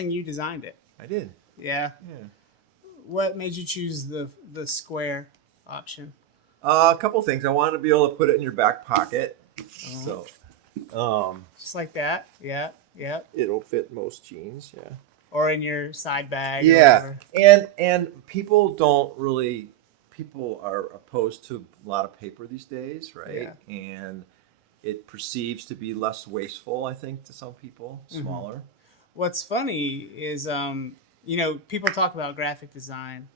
guessing you designed it. I did. Yeah. Yeah. What made you choose the square option? A couple things. I wanted to be able to put it in your back pocket. Uh-huh. So, Just like that. Yeah. Yeah. it'll fit most jeans. Yeah. Or in your side bag. Or Yeah, whatever. and people don't really. People are opposed to a lot of paper these days, right? Yeah. And it perceives to be less wasteful, I think, to some people, smaller. What's funny is, people talk about graphic design,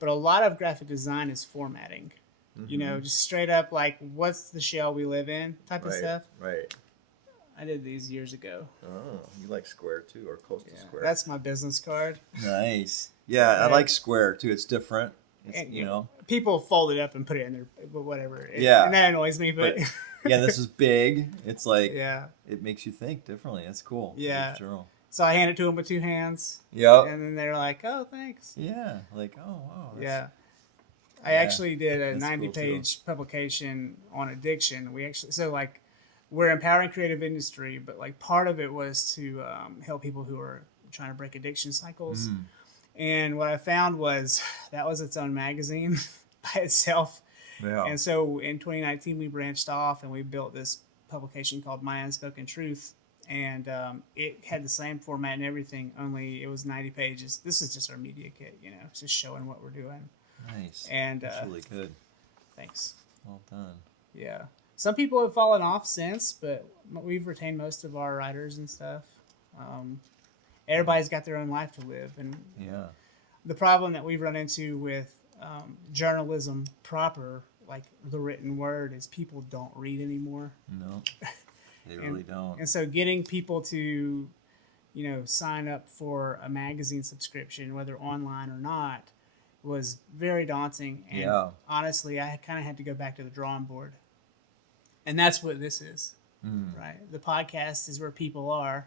but a lot of graphic design is formatting. Just straight up like, what's the shell we live in type of Right, stuff. right. I did these years ago. Oh, you like square too, or close to square? That's my business card. Nice. Yeah, I like square too. It's different. It's, And, people fold it up and put it in their, whatever. Yeah. And that annoys me, but yeah, this is big. It's like, yeah. it makes you think differently. That's cool. Yeah. Sure. So I hand it to them with two hands. Yep. And then they're like, "Oh, thanks." Yeah. Like, oh, wow. Yeah. I actually did a That's 90-page publication on addiction. We're empowering creative industry, but like part of it was to help people who are trying to break addiction cycles. And what I found was that was its own magazine by itself. Yeah. And so in 2019, we branched off and we built this publication called My Unspoken Truth. And it had the same format and everything, only it was 90 pages. This is just our media kit, it's just showing what we're doing. Nice. And that's really good. Thanks. Well done. Yeah. Some people have fallen off since, but we've retained most of our writers and stuff. Everybody's got their own life to live. And the problem that we've run into with journalism proper, like the written word, is people don't read anymore. No, they really don't. And so getting people to, sign up for a magazine subscription, whether online or not, was very daunting. And honestly, I kind of had to go back to the drawing board. And that's what this is, right? The podcast is where people are.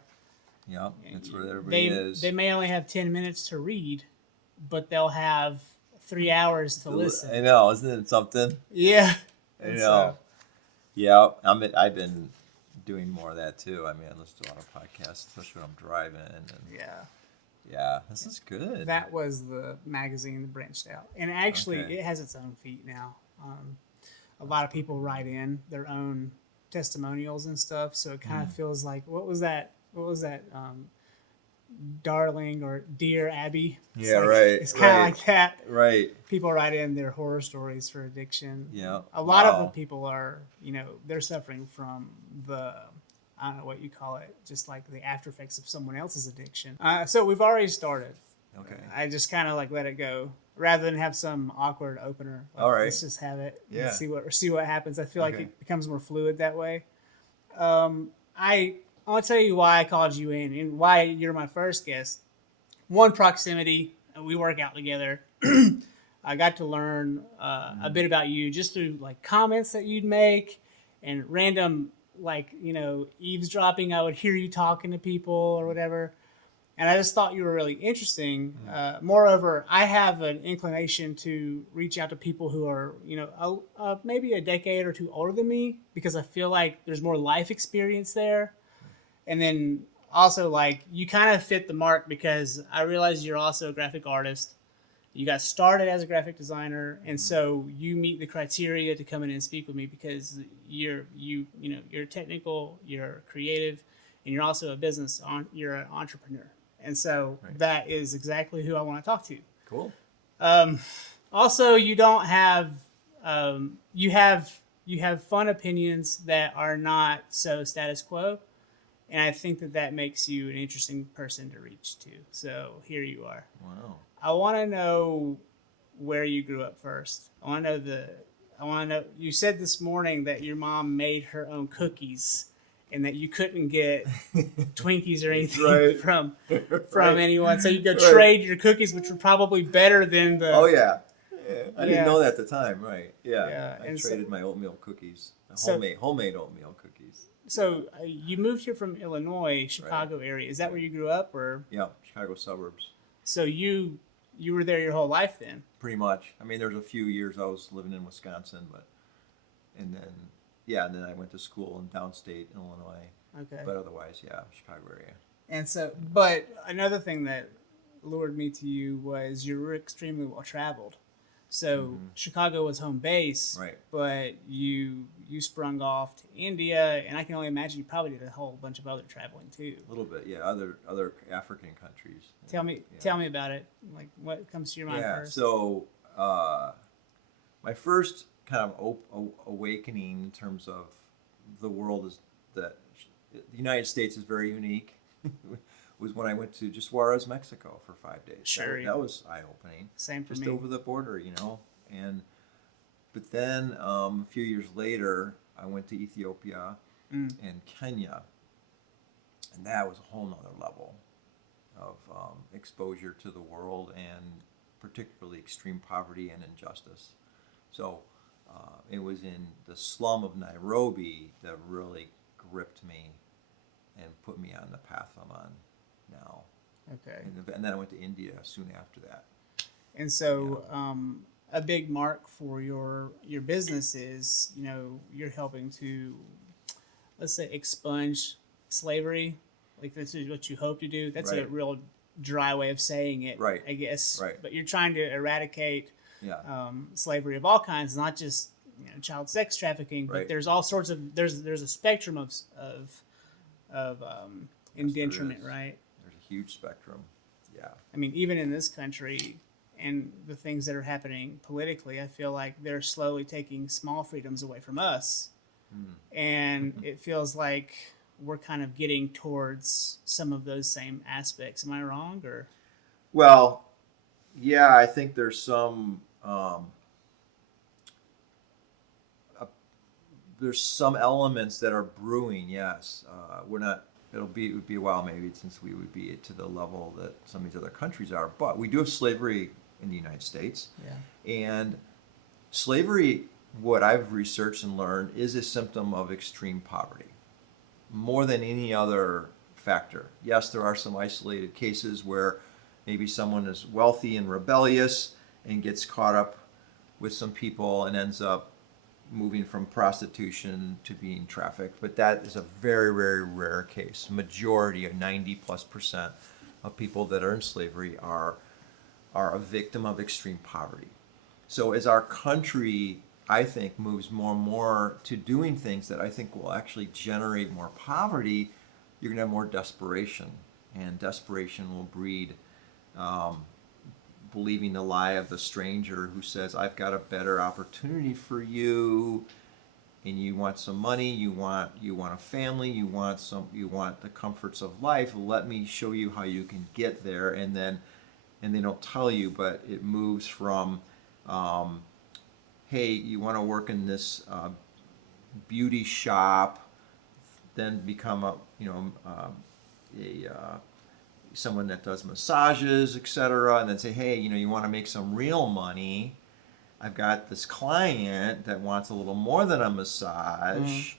Yeah, that's where everybody is. They may only have 10 minutes to read, but they'll have 3 hours to listen. I know, isn't it something? Yeah. I know. Yeah, I've been doing more of that too. I mean, I listen to a lot of podcasts, especially when I'm driving. And yeah, this is good. That was the magazine that branched out. And actually, it has its own feet now. A lot of people write in their own testimonials and stuff, so it kind of feels like, what was that darling or dear Abby? It's kind of like that. Right. People write in their horror stories for addiction. Yeah. A lot of the people are, they're suffering from the, I don't know what you call it, just like the after effects of someone else's addiction. So we've already started. Okay. I just kind of let it go rather than have some awkward opener. All right. Let's just have it. Yeah. And see what happens. I feel like it becomes more fluid that way. I'll tell you why I called you in and why you're my first guest. One, proximity. We work out together. I got to learn a bit about you just through comments that you'd make and random eavesdropping. I would hear you talking to people or whatever. And I just thought you were really interesting. Moreover, I have an inclination to reach out to people who are, maybe a decade or two older than me, because I feel like there's more life experience there. And then also, you kind of fit the mark because I realize you're also a graphic artist. You got started as a graphic designer, and so you meet the criteria to come in and speak with me because you're technical, you're creative, and you're also you're an entrepreneur. And so that is exactly who I want to talk to. Cool. Also, you don't have you have fun opinions that are not so status quo, and I think that makes you an interesting person to reach to. So here you are. Wow. I want to know where you grew up first. I want to know. You said this morning that your mom made her own cookies, and that you couldn't get Twinkies or anything from anyone. So you go trade your cookies, which were probably better than the. Oh yeah. I didn't know that at the time, right? Yeah. I and traded my oatmeal cookies, homemade oatmeal cookies. So you moved here from Illinois, Chicago area. Is that where you grew up, or? Yeah, Chicago suburbs. So you were there your whole life then? Pretty much. I mean, there was a few years I was living in Wisconsin, and then I went to school in downstate Illinois. Okay. But otherwise, Chicago area. And so, but another thing that lured me to you was you were extremely well traveled. So Chicago was home base, Right. but you sprung off to India, and I can only imagine you probably did a whole bunch of other traveling too. A little bit, yeah. Other African countries. Tell me about it. Like what comes to your mind first? So my first kind of awakening in terms of the world is that the United States is very unique. Was when I went to just Juarez, Mexico for 5 days. Sure, that was eye opening. Same for just me. Over the border, but then a few years later, I went to Ethiopia and Kenya, and that was a whole nother level of exposure to the world and particularly extreme poverty and injustice. So it was in the slum of Nairobi that really gripped me and put me on the path I'm on now. Okay. And then I went to India soon after that. And so a big mark for your business is, you're helping to, let's say, expunge slavery. Like this is what you hope to do. That's a real dry way of saying it, right. I guess. Right. But you're trying to eradicate slavery of all kinds, not just child sex trafficking, but there's all sorts of there's a spectrum of indenturement, right? There's a huge spectrum. Yeah. I mean, even in this country and the things that are happening politically, I feel like they're slowly taking small freedoms away from us. And it feels like we're kind of getting towards some of those same aspects. Am I wrong? Or well, yeah, I think there's some elements that are brewing. Yes, we're not. It would be a while maybe since we would be to the level that some of these other countries are. But we do have slavery in the United States. Yeah. And slavery, what I've researched and learned, is a symptom of extreme poverty, more than any other factor. Yes, there are some isolated cases where maybe someone is wealthy and rebellious and gets caught up with some people and ends up moving from prostitution to being trafficked, but that is a very, very rare case. Majority, 90+% of people that are in slavery are a victim of extreme poverty. So as our country, I think, moves more and more to doing things that I think will actually generate more poverty, you're going to have more desperation, and desperation will breed believing the lie of the stranger who says, I've got a better opportunity for you, and you want some money, you want a family, you want the comforts of life. Let me show you how you can get there. And they don't tell you, but it moves from hey, you want to work in this beauty shop, then become someone that does massages, etc., and then say, hey, you want to make some real money. I've got this client that wants a little more than a massage.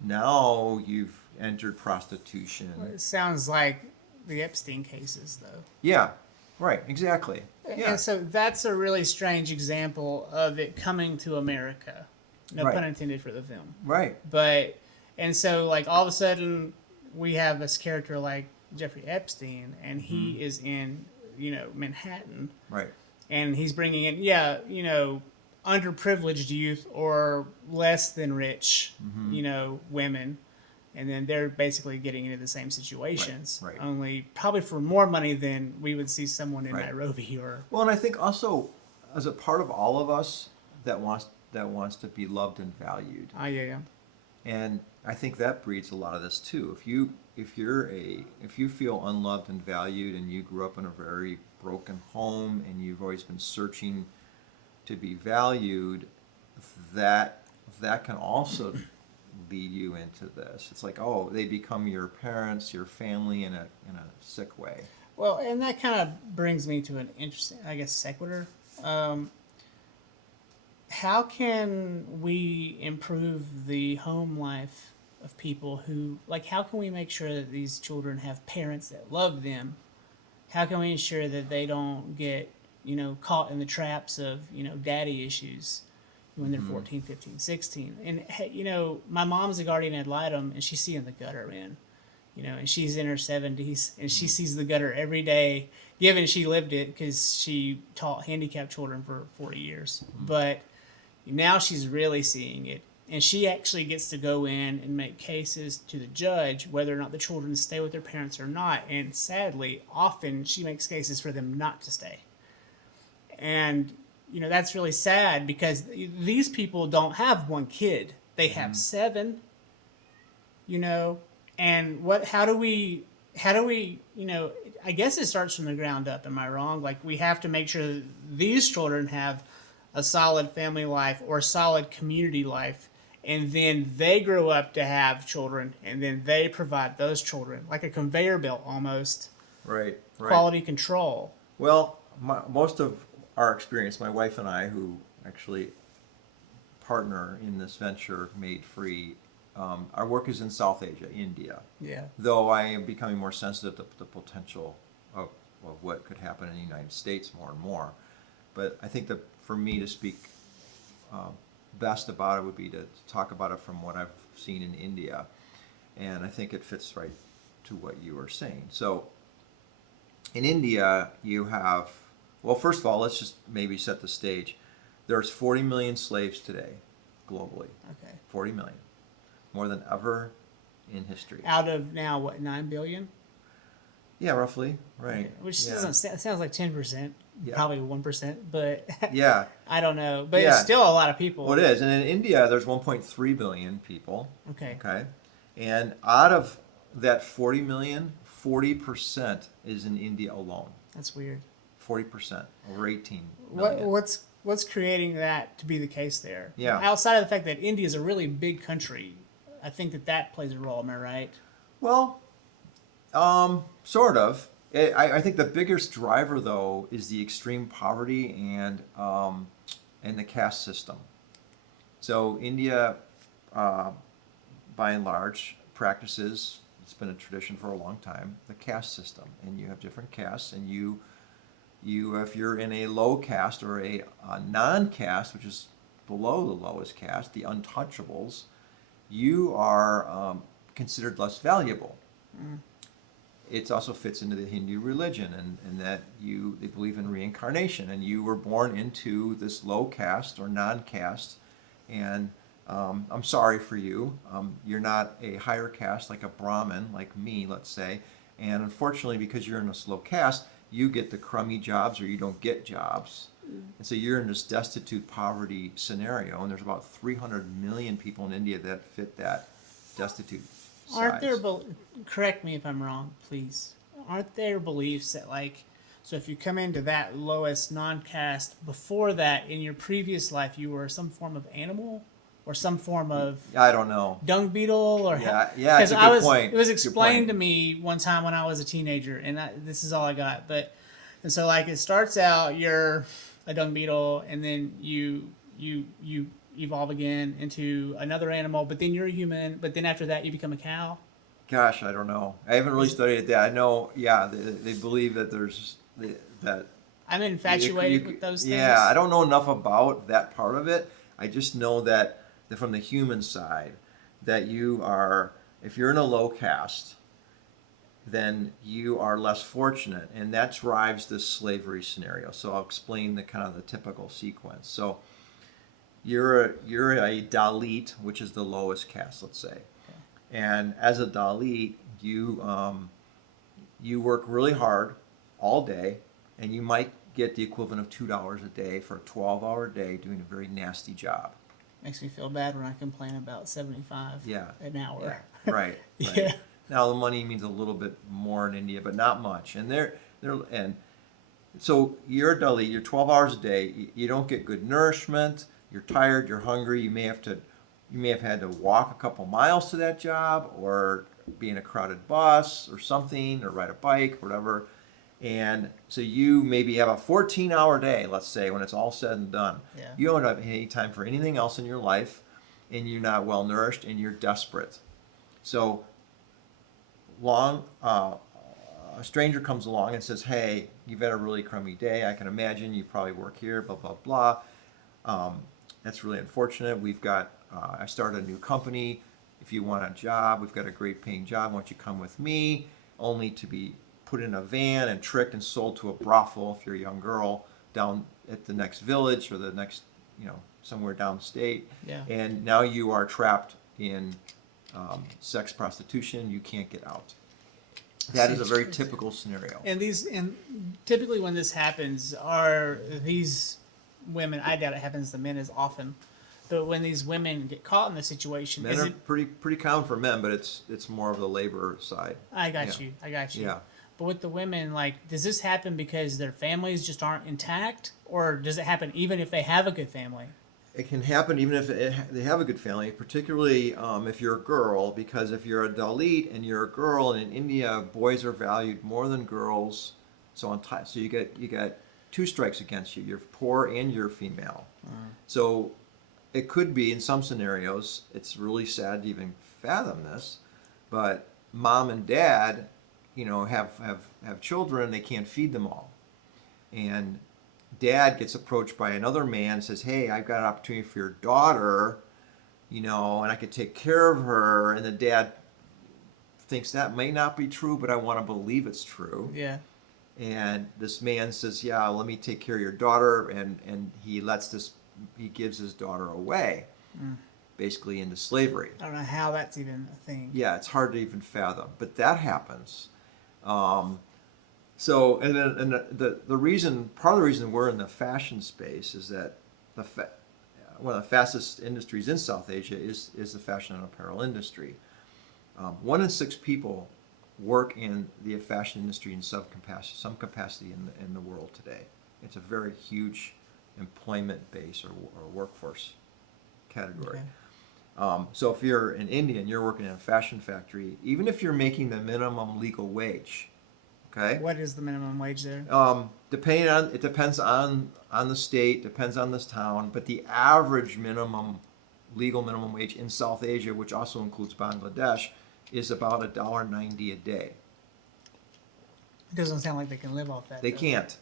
Now you've entered prostitution. Well, it sounds like the Epstein cases, though. Yeah, right, exactly. Yeah. And so that's a really strange example of it coming to America. No pun intended for the film. Right. And so like all of a sudden we have this character like Jeffrey Epstein, and he is in, Manhattan. Right. And he's bringing in, underprivileged youth or less than rich, women. And then they're basically getting into the same situations, right. Only probably for more money than we would see someone in Nairobi or. Well, and I think also as a part of all of us that wants to be loved and valued. Yeah. And I think that breeds a lot of this too. If you feel unloved and valued, and you grew up in a very broken home, and you've always been searching to be valued, that can also lead you into this. It's like, oh, they become your parents, your family in a sick way. Well, and that kind of brings me to an interesting, I guess, sequitur. How can we improve the home life of people who, how can we make sure that these children have parents that love them? How can we ensure that they don't get, caught in the traps of, daddy issues when they're 14, 15, 16? And, my mom's a guardian ad litem, and she's seeing the gutter, man. and she's in her 70s, and she sees the gutter every day, given she lived it because she taught handicapped children for 40 years. But now she's really seeing it. And she actually gets to go in and make cases to the judge whether or not the children stay with their parents or not. And sadly, often she makes cases for them not to stay. And, that's really sad because these people don't have one kid. They have seven, and how do we, I guess it starts from the ground up. Am I wrong? Like, we have to make sure that these children have a solid family life or a solid community life, and then they grow up to have children, and then they provide those children like a conveyor belt almost. Right. Quality control. Well, most of our experience, my wife and I, who actually partner in this venture, Made Free, our work is in South Asia, India. Yeah. Though I am becoming more sensitive to the potential of what could happen in the United States more and more. But I think that for me to speak best about it would be to talk about it from what I've seen in India. And I think it fits right to what you were saying. So in India, you have, well, first of all, let's just maybe set the stage. There's 40 million slaves today, globally. Okay. 40 million. More than ever in history. Out of now, what, 9 billion? Yeah, roughly, right. Okay. Which yeah. sounds like 10%, Yeah. probably 1%, but Yeah. I don't know. But Yeah. it's still a lot of people. Well, it is. And in India, there's 1.3 billion people. Okay. Okay. And out of that 40 million, 40% is in India alone. That's weird. 40%, over 18 million. What's creating that to be the case there? Yeah. Outside of the fact that India is a really big country, I think that plays a role. Am I right? Well, sort of. I think the biggest driver, though, is the extreme poverty and the caste system. So India, by and large, practices, it's been a tradition for a long time, the caste system. And you have different castes, and you if you're in a low caste or a non-caste, which is below the lowest caste, the untouchables, you are considered less valuable. It also fits into the Hindu religion, and that they believe in reincarnation, and you were born into this low caste or non-caste, and I'm sorry for you. You're not a higher caste like a Brahmin, like me, let's say, and unfortunately, because you're in this low caste, you get the crummy jobs or you don't get jobs. And so you're in this destitute poverty scenario, and there's about 300 million people in India that fit that destitute size. Aren't there, correct me if I'm wrong, please, aren't there beliefs that, like, so if you come into that lowest non-caste, before that, in your previous life, you were some form of animal? Or some form of I don't know. dung beetle, or yeah, it's a good point. It was Good explained point. to me one time when I was a teenager, and this is all I got. And so like it starts out, you're a dung beetle, and then you evolve again into another animal, but then you're a human, but then after that you become a cow. Gosh, I don't know. I haven't really studied that. I know, yeah, they believe that that. I'm infatuated with those things. Yeah, I don't know enough about that part of it. I just know that from the human side, that if you're in a low caste, then you are less fortunate, and that drives this slavery scenario. So I'll explain the typical sequence. So you're a Dalit, which is the lowest caste, let's say, and as a Dalit, you work really hard all day, and you might get the equivalent of $2 a day for a 12-hour day doing a very nasty job. Makes me feel bad when I complain about 75 an hour. Yeah. Right. Yeah. Now the money means a little bit more in India, but not much. And so you're a Dalit, you're 12 hours a day, you don't get good nourishment, you're tired, you're hungry, you may have had to walk a couple miles to that job, or be in a crowded bus or something, or ride a bike, or whatever. And so you maybe have a 14-hour day, let's say, when it's all said and done. Yeah. You don't have any time for anything else in your life, and you're not well nourished, and you're desperate. So a stranger comes along and says, hey, you've had a really crummy day. I can imagine you probably work here, blah, blah, blah. That's really unfortunate. I started a new company. if you want a job, we've got a great paying job, why don't you come with me, only to be put in a van and tricked and sold to a brothel if you're a young girl down at the next village or the next, somewhere downstate. Yeah. And now you are trapped in sex prostitution. You can't get out. That is a very typical scenario. And typically when this happens, are these women? I doubt it happens to men as often, but when these women get caught in this situation, Men are pretty common for men, but it's more of the labor side. I got you. Yeah. But with the women, like, does this happen because their families just aren't intact, or does it happen even if they have a good family? It can happen even if they have a good family, particularly if you're a girl, because if you're a Dalit and you're a girl, and in India, boys are valued more than girls. So you get two strikes against you. You're poor and you're female. So it could be, in some scenarios, it's really sad to even fathom this, but mom and dad, have children, they can't feed them all. And dad gets approached by another man, says, hey, I've got an opportunity for your daughter, and I could take care of her. And the dad thinks that may not be true, but I want to believe it's true. Yeah. And this man says, yeah, let me take care of your daughter. And he gives his daughter away, basically into slavery. I don't know how that's even a thing. Yeah, it's hard to even fathom, but that happens. So, and then the reason, part of the reason we're in the fashion space is that one of the fastest industries in South Asia is the fashion and apparel industry. 1 in 6 people work in the fashion industry in some capacity in the world today. It's a very huge employment base or workforce category. Okay. So if you're in India and you're working in a fashion factory, even if you're making the minimum legal wage, okay? What is the minimum wage there? It depends on the state, depends on this town, but the average legal minimum wage in South Asia, which also includes Bangladesh, is about $1.90 a day. It doesn't sound like they can live off that. They though. can't.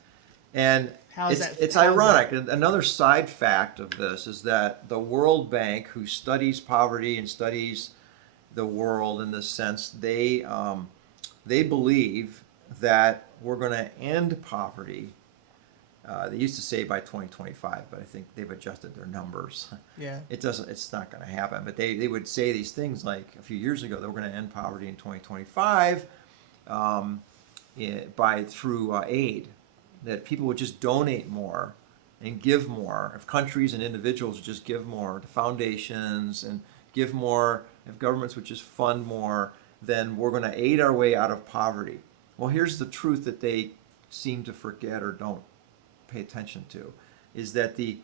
And How is that? it's how is ironic. Another side fact of this is that the World Bank, who studies poverty and studies the world in this sense, they believe that we're going to end poverty. They used to say by 2025, but I think they've adjusted their numbers. Yeah. It's not going to happen. But they would say these things like a few years ago that we're going to end poverty in 2025 through aid. That people would just donate more and give more. If countries and individuals would just give more to foundations and give more, if governments would just fund more, then we're going to aid our way out of poverty. Well, here's the truth that they seem to forget or don't pay attention to, is that the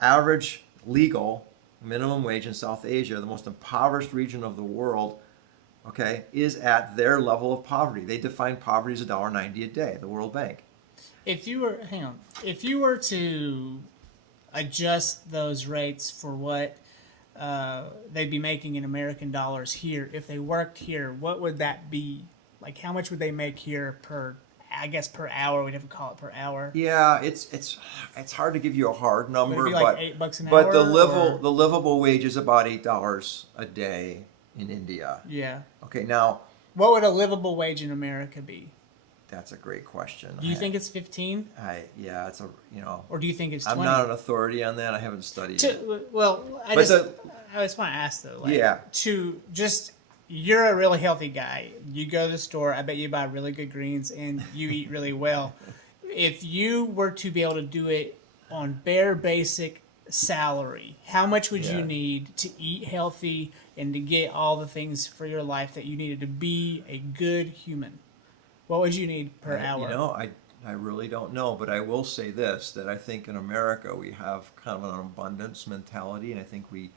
average legal minimum wage in South Asia, the most impoverished region of the world, okay, is at their level of poverty. They define poverty as $1.90 a day, the World Bank. If you were to adjust those rates for what they'd be making in American dollars here, if they worked here, what would that be? Like, how much would they make here per hour? We'd have to call it per hour. Yeah, it's hard to give you a hard number, Would it be like $8 an but hour? the livable wage is about $8 a day in India. Yeah. Okay, now What would a livable wage in America be? that's a great question. Do you think it's 15? It's Or do you think it's 20? I'm not an authority on that. I haven't studied it. Well, I But just want to ask though. Like, Yeah. You're a really healthy guy. You go to the store. I bet you buy really good greens and you eat really well. If you were to be able to do it on bare basic salary, how much would you Yeah. need to eat healthy and to get all the things for your life that you needed to be a good human? What would you need per hour? I really don't know, but I will say this, that I think in America we have kind of an abundance mentality, and I think we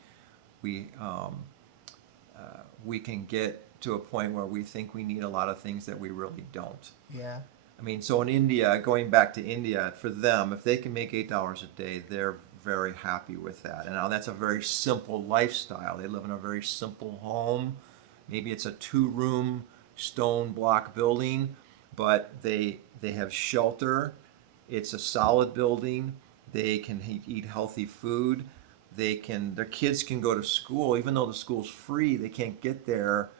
can get to a point where we think we need a lot of things that we really don't. Yeah. I mean, so in India, going back to India, for them, if they can make $8 a day, they're very happy with that. And now that's a very simple lifestyle. They live in a very simple home. Maybe it's a 2-room stone block building, but they have shelter. It's a solid building. They can eat healthy food. their kids can go to school, even though the school's free, they can't get there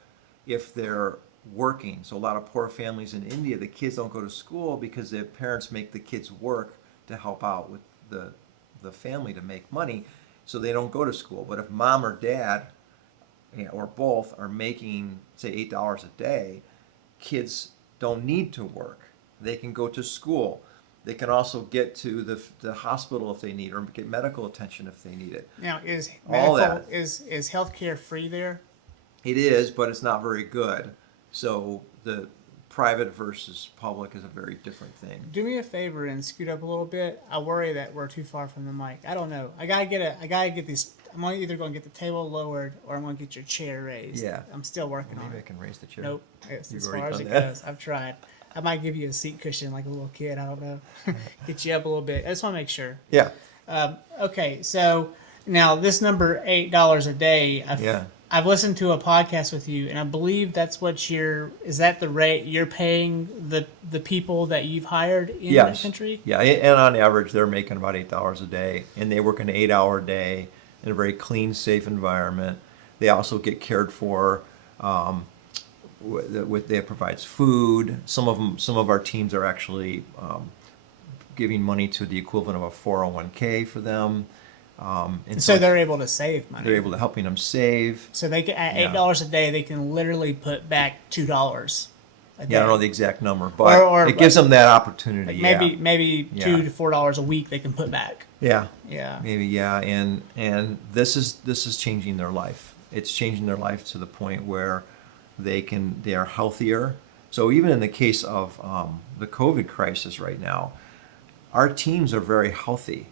if they're working. So a lot of poor families in India, the kids don't go to school because their parents make the kids work to help out with the family to make money, so they don't go to school. But if mom or dad, or both, are making, say, $8 a day, kids don't need to work. They can go to school. They can also get to the hospital if they need, or get medical attention if they need it. Now, is All medical, that. is healthcare free there? It is, but it's not very good. So the private versus public is a very different thing. Do me a favor and scoot up a little bit. I worry that we're too far from the mic. I don't know. I gotta get these. I'm either going to get the table lowered or I'm going to get your chair raised. Yeah. I'm still working on Maybe I it. can raise the chair. Nope. It's You've as already far as done it that. goes. I've tried. I might give you a seat cushion like a little kid. I don't know. Get you up a little bit. I just want to make sure. Yeah. Okay, so now this number $8 a day. I've listened to a podcast with you, and I believe that's what is that the rate you're paying the people that you've hired in the country? Yeah, and on average, they're making about $8 a day, and they work an 8-hour day in a very clean, safe environment. They also get cared for. They provides food. Some of our teams are actually giving money to the equivalent of a 401k for them. And so they're able to save money. They're able to helping them save. So they can, at $8 a day, they can literally put back $2 a day. Yeah, I don't know the exact number, but it gives them that opportunity. Like maybe $2 to $4 a week they can put back. Yeah. Yeah. Maybe, yeah. And this is changing their life. It's changing their life to the point where they are healthier. So even in the case of the COVID crisis right now, our teams are very healthy,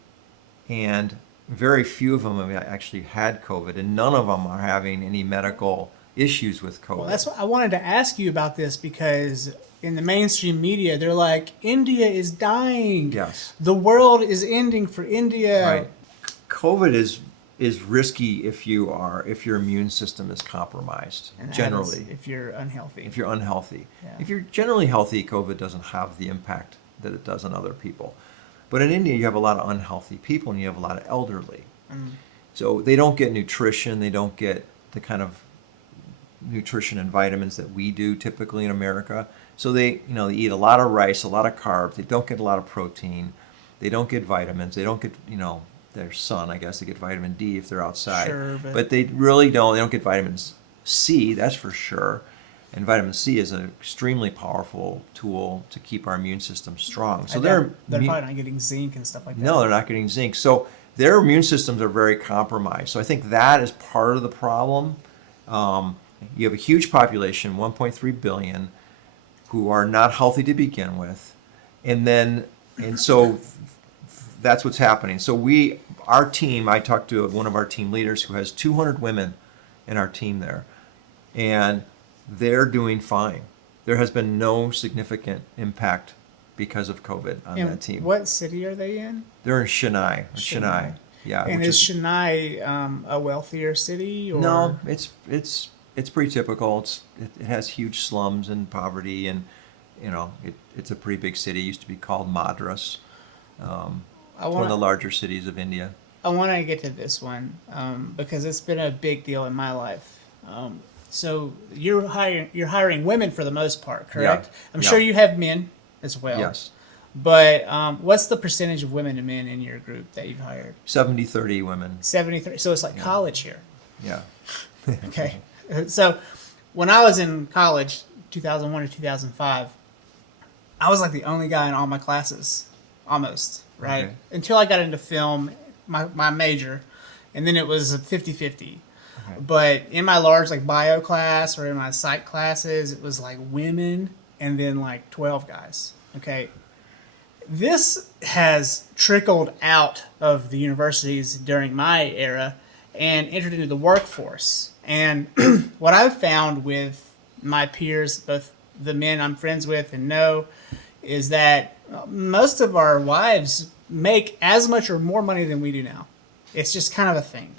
and very few of them have actually had COVID, and none of them are having any medical issues with COVID. Well, that's what I wanted to ask you about this, because in the mainstream media, they're like, India is dying. Yes. The world is ending for India. Right. COVID is risky if your immune system is compromised, And that generally. is if you're unhealthy. If you're unhealthy. Yeah. If you're generally healthy, COVID doesn't have the impact that it does on other people. But in India, you have a lot of unhealthy people, and you have a lot of elderly. So they don't get nutrition. They don't get the kind of nutrition and vitamins that we do typically in America. So they eat a lot of rice, a lot of carbs. They don't get a lot of protein. They don't get vitamins. They don't get, their sun, I guess. They get vitamin D if they're outside. Sure, but they really don't. They don't get vitamin C, that's for sure. And vitamin C is an extremely powerful tool to keep our immune system strong. So they're probably not getting zinc and stuff like that. No, they're not getting zinc. So their immune systems are very compromised. So I think that is part of the problem. You have a huge population, 1.3 billion, who are not healthy to begin with. And so that's what's happening. So our team, I talked to one of our team leaders who has 200 women in our team there, and they're doing fine. There has been no significant impact because of COVID on that team. What city are they in? They're in Chennai. Yeah. And is Chennai a wealthier city? Or? No, it's pretty typical. It has huge slums and poverty, and it's a pretty big city. It used to be called Madras. One of the larger cities of India. I want to get to this one because it's been a big deal in my life. So you're hiring women for the most part, correct? Yeah. I'm sure you have men as well. Yes. But what's the percentage of women and men in your group that you've hired? 70-30 women. 73. So it's like college here. Yeah. Okay. So when I was in college, 2001 or 2005, I was like the only guy in all my classes, almost, right? Okay. Until I got into film, my major, and then it was 50-50. Okay. But in my large bio class or in my psych classes, it was like women and then like 12 guys. Okay. This has trickled out of the universities during my era and entered into the workforce. And what I've found with my peers, both the men I'm friends with and know, is that most of our wives make as much or more money than we do now. It's just kind of a thing.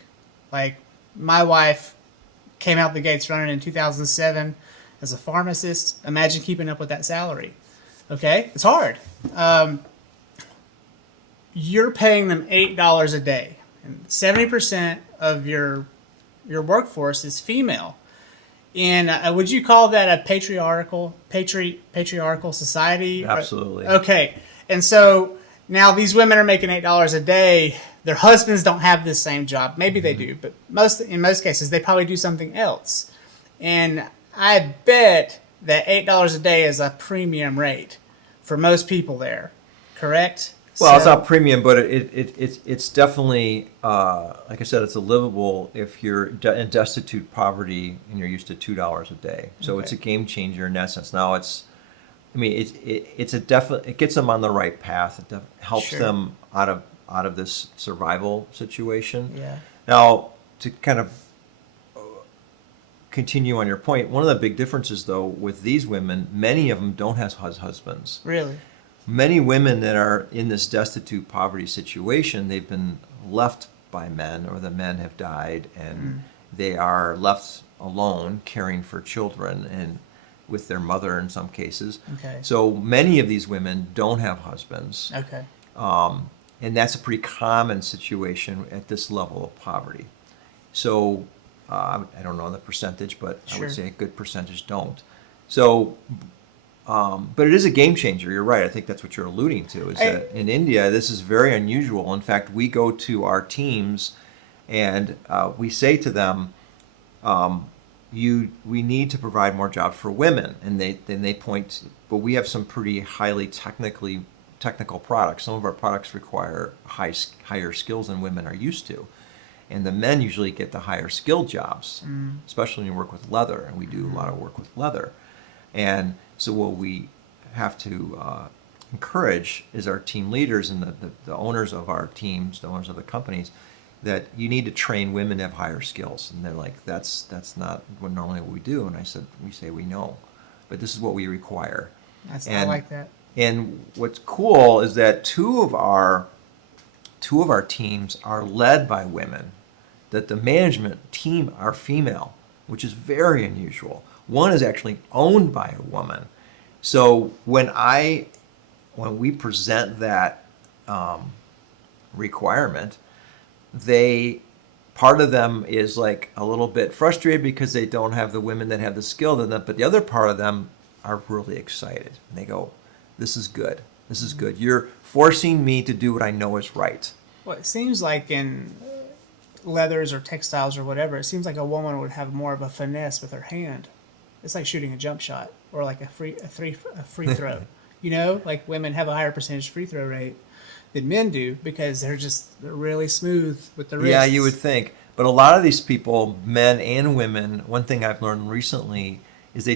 Like, my wife came out the gates running in 2007 as a pharmacist. Imagine keeping up with that salary. Okay? It's hard. You're paying them $8 a day. and 70% of your workforce is female. And would you call that a patriarchal society? Absolutely. Okay. And so now these women are making $8 a day. Their husbands don't have this same job. Maybe they do, but in most cases they probably do something else. And I bet that $8 a day is a premium rate for most people there. Correct? Well, it's not premium, but it's definitely, like I said, it's a livable if you're in destitute poverty and you're used to $2 a day. So Okay. it's a game changer in that sense. Now it gets them on the right path. It helps Sure. them out of this survival situation. Yeah. Now, to kind of continue on your point, one of the big differences though with these women, many of them don't have husbands. Really? Many women that are in this destitute poverty situation, they've been left by men, or the men have died, and they are left alone caring for children and with their mother in some cases. Okay. So many of these women don't have husbands, Okay. and that's a pretty common situation at this level of poverty. So I don't know the percentage, but I Sure. would say a good percentage don't. So but it is a game changer. You're right. I think that's what you're alluding to, is that in India, this is very unusual. In fact, we go to our teams and we say to them, we need to provide more jobs for women. And they point, but we have some pretty highly technical products. Some of our products require higher skills than women are used to. And the men usually get the higher skilled jobs, especially when you work with leather. And we do a lot of work with leather. And so what we have to encourage is our team leaders and the owners of our teams, the owners of the companies, that you need to train women to have higher skills. And they're like, that's not what normally we do. And we say we know, but this is what we require. I like that. And what's cool is that two of our teams are led by women, that the management team are female, which is very unusual. One is actually owned by a woman. So when we present that requirement, part of them is like a little bit frustrated because they don't have the women that have the skill to them, but the other part of them are really excited. And they go, this is good. This is good. You're forcing me to do what I know is right. Well, it seems like in leathers or textiles or whatever, it seems like a woman would have more of a finesse with her hand. It's like shooting a jump shot or like a free throw. You know, like women have a higher percentage free throw rate than men do because they're really smooth with the wrists. Yeah, you would think. But a lot of these people, men and women, one thing I've learned recently is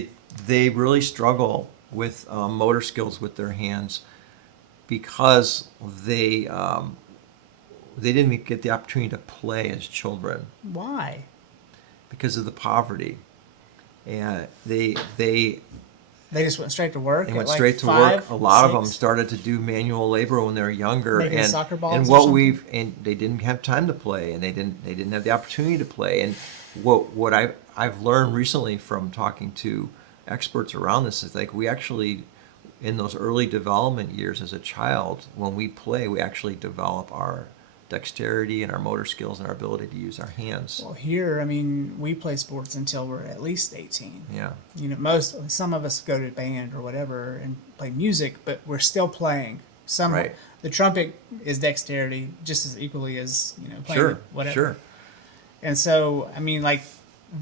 they really struggle with motor skills with their hands because they didn't get the opportunity to play as children. Why? Because of the poverty. And they just went straight to work. They went at like straight to 5, work. A lot of 6? them started to do manual labor when they were younger, Making and soccer balls and or what something? and they didn't have time to play, and they didn't have the opportunity to play. And what I've learned recently from talking to experts around this is like we actually, in those early development years as a child, when we play, we actually develop our dexterity and our motor skills and our ability to use our hands. Well, here, I mean, we play sports until we're at least 18. Yeah. You know, some of us go to band or whatever and play music, but we're still playing. Right. The trumpet is dexterity just as equally as, playing Sure. whatever. Sure. And so, I mean, like,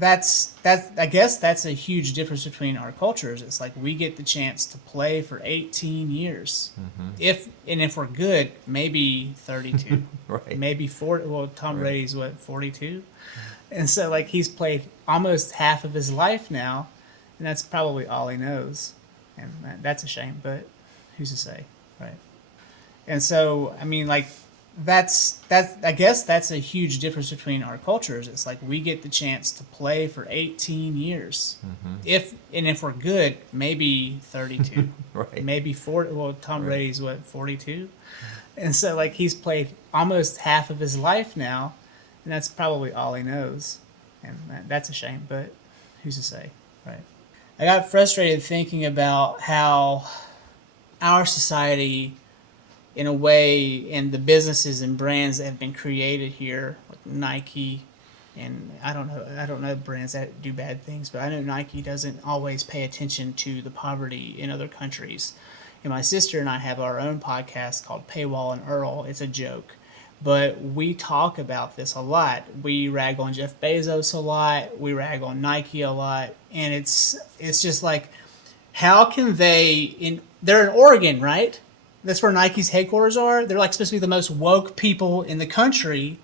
I guess that's a huge difference between our cultures. It's like we get the chance to play for 18 years. Mm-hmm. If we're good, maybe 32. Right. Maybe 40. Well, Tom Right. Brady's 42? And so like he's played almost half of his life now, and that's probably all he knows. And that's a shame, but who's to say, right? And so, I mean, like, I guess that's a huge difference between our cultures. It's like we get the chance to play for 18 years. Mm-hmm. If we're good, maybe 32. Right. Maybe 40. Well, Tom Right. Brady's 42? And so like he's played almost half of his life now, and that's probably all he knows. And that's a shame, but who's to say, right? I got frustrated thinking about how our society in a way, and the businesses and brands that have been created here, like Nike, and I don't know brands that do bad things, but I know Nike doesn't always pay attention to the poverty in other countries. And my sister and I have our own podcast called Paywall and Earl. It's a joke, but we talk about this a lot. We rag on Jeff Bezos a lot. We rag on Nike a lot, and it's just like, how can they're in Oregon, right? That's where Nike's headquarters are. They're like supposed to be the most woke people in the country,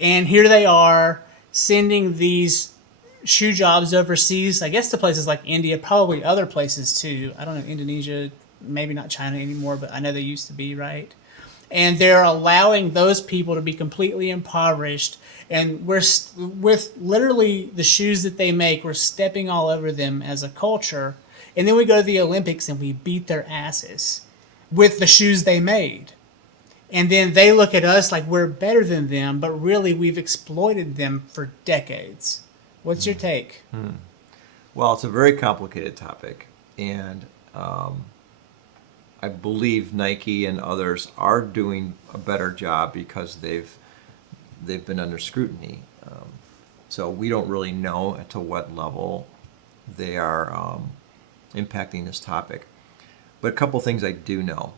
and here they are sending these shoe jobs overseas. I guess to places like India, probably other places too. I don't know, Indonesia, maybe not China anymore, but I know they used to be, right? And they're allowing those people to be completely impoverished. And with literally the shoes that they make, we're stepping all over them as a culture. And then we go to the Olympics and we beat their asses with the shoes they made. And then they look at us like we're better than them, but really we've exploited them for decades. What's your take? Well, it's a very complicated topic, and I believe Nike and others are doing a better job because they've been under scrutiny. So we don't really know to what level they are impacting this topic. But a couple things I do know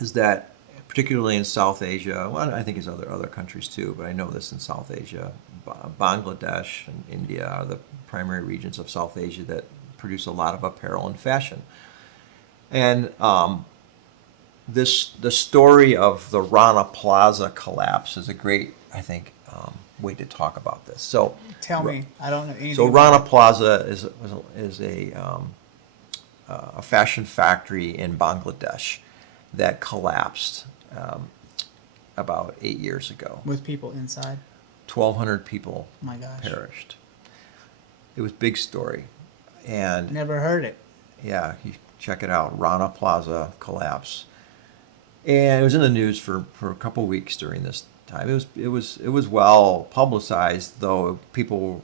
is that, particularly in South Asia, well, I think it's other countries too, but I know this in South Asia, Bangladesh and India are the primary regions of South Asia that produce a lot of apparel and fashion. And the story of the Rana Plaza collapse is a great, I think, way to talk about this. So tell me, I don't know anything. So Rana Plaza is a fashion factory in Bangladesh that collapsed about 8 years ago. With people inside. 1,200 people My gosh. perished. It was a big story, and never heard it. yeah, you check it out. Rana Plaza collapse, and it was in the news for a couple of weeks during this time. It was well publicized, though people,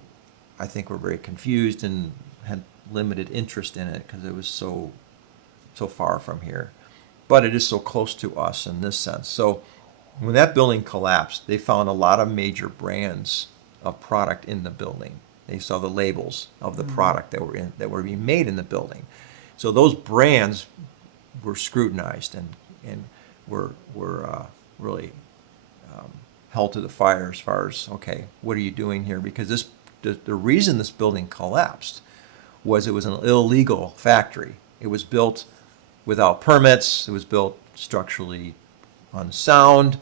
I think, were very confused and had limited interest in it because it was so far from here. But it is so close to us in this sense. So when that building collapsed, they found a lot of major brands of product in the building. They saw the labels of the product that were being made in the building. So those brands were scrutinized and were really held to the fire as far as, okay, what are you doing here? Because the reason this building collapsed was it was an illegal factory. It was built without permits. It was built structurally unsound.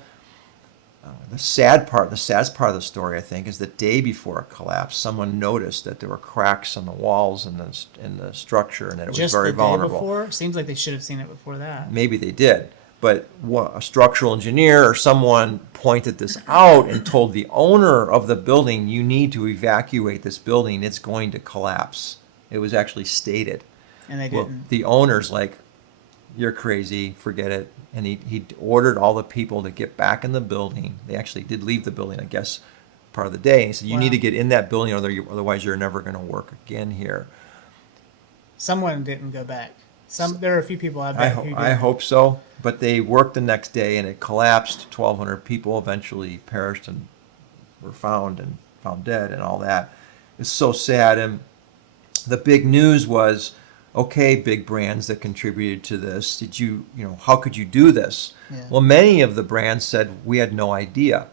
The saddest part of the story, I think, is the day before it collapsed, someone noticed that there were cracks in the walls and the structure, and that it was very vulnerable. Just the day before? Seems like they should have seen it before that. Maybe they did, but a structural engineer or someone pointed this out and told the owner of the building, "You need to evacuate this building. It's going to collapse." It was actually stated. And they didn't. Well, the owner's like, "You're crazy, forget it." And he ordered all the people to get back in the building. They actually did leave the building, I guess, part of the day. And he said, "You need to get in that building, otherwise you're never going to work again here." Someone didn't go back. There are a few people I bet who did. I hope so. But they worked the next day, and it collapsed. 1,200 people eventually perished and were found dead and all that. It's so sad. And the big news was, okay, big brands that contributed to this, how could you do this? Yeah. Well, many of the brands said, we had no idea.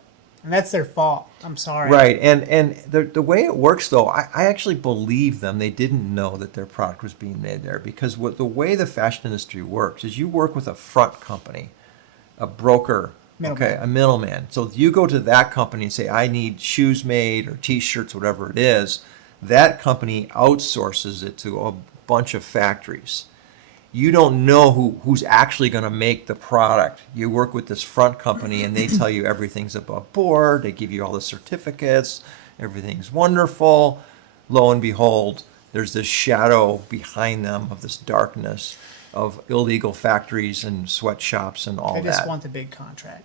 And that's their fault. I'm sorry. Right. And the way it works, though, I actually believe them. They didn't know that their product was being made there, because the way the fashion industry works is you work with a front company, a broker, a middleman. So you go to that company and say, I need shoes made or T-shirts, whatever it is. That company outsources it to a bunch of factories. You don't know who's actually going to make the product. You work with this front company, and they tell you everything's above board. They give you all the certificates. Everything's wonderful. Lo and behold, there's this shadow behind them of this darkness of illegal factories and sweatshops and all that. They just want the big contract.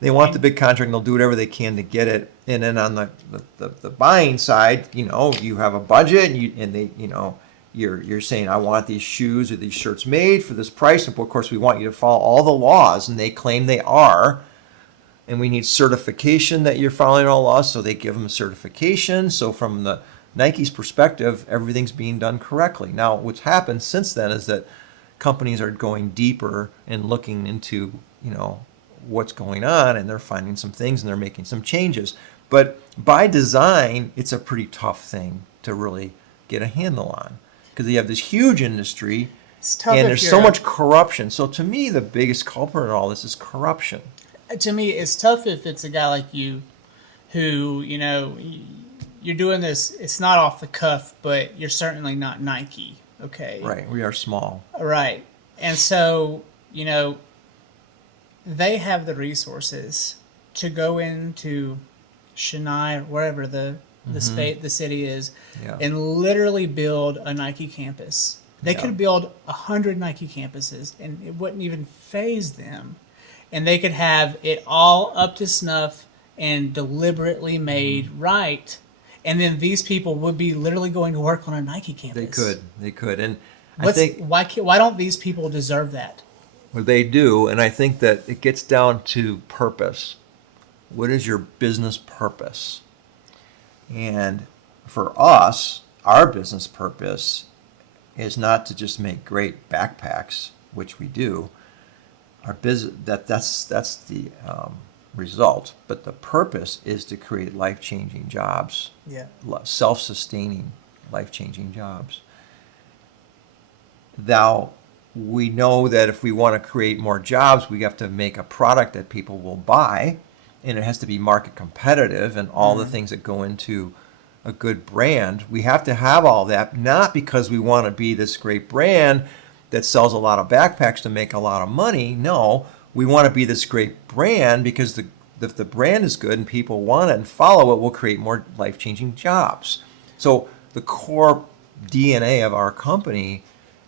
They want the big contract, and they'll do whatever they can to get it. And then on the buying side, you have a budget, and you're saying, I want these shoes or these shirts made for this price, and of course we want you to follow all the laws, and they claim they are, and we need certification that you're following all laws, so they give them a certification. So from the Nike's perspective, everything's being done correctly. Now, what's happened since then is that companies are going deeper and looking into, what's going on, and they're finding some things and they're making some changes. But by design, it's a pretty tough thing to really get a handle on, because you have this huge industry It's tough and if there's you're so much corruption. So to me, the biggest culprit in all this is corruption. To me, it's tough if it's a guy like you who, you're doing this, it's not off the cuff, but you're certainly not Nike, okay? Right. We are small. Right. And so, they have the resources to go into Chennai or wherever the city is, Yeah. and literally build a Nike campus. They Yeah. could build 100 Nike campuses and it wouldn't even faze them. And they could have it all up to snuff and deliberately made right. And then these people would be literally going to work on a Nike campus. They could. And I think why don't these people deserve that? well, they do. And I think that it gets down to purpose. What is your business purpose? And for us, our business purpose is not to just make great backpacks, which we do. Our business that's the result, but the purpose is to create life-changing jobs, Yeah. self-sustaining, life-changing jobs. Now, we know that if we want to create more jobs, we have to make a product that people will buy, and it has to be market competitive, and all the things that go into a good brand. We have to have all that, not because we want to be this great brand that sells a lot of backpacks to make a lot of money. No, we want to be this great brand because if the brand is good and people want it and follow it, we'll create more life-changing jobs. So the core DNA of our company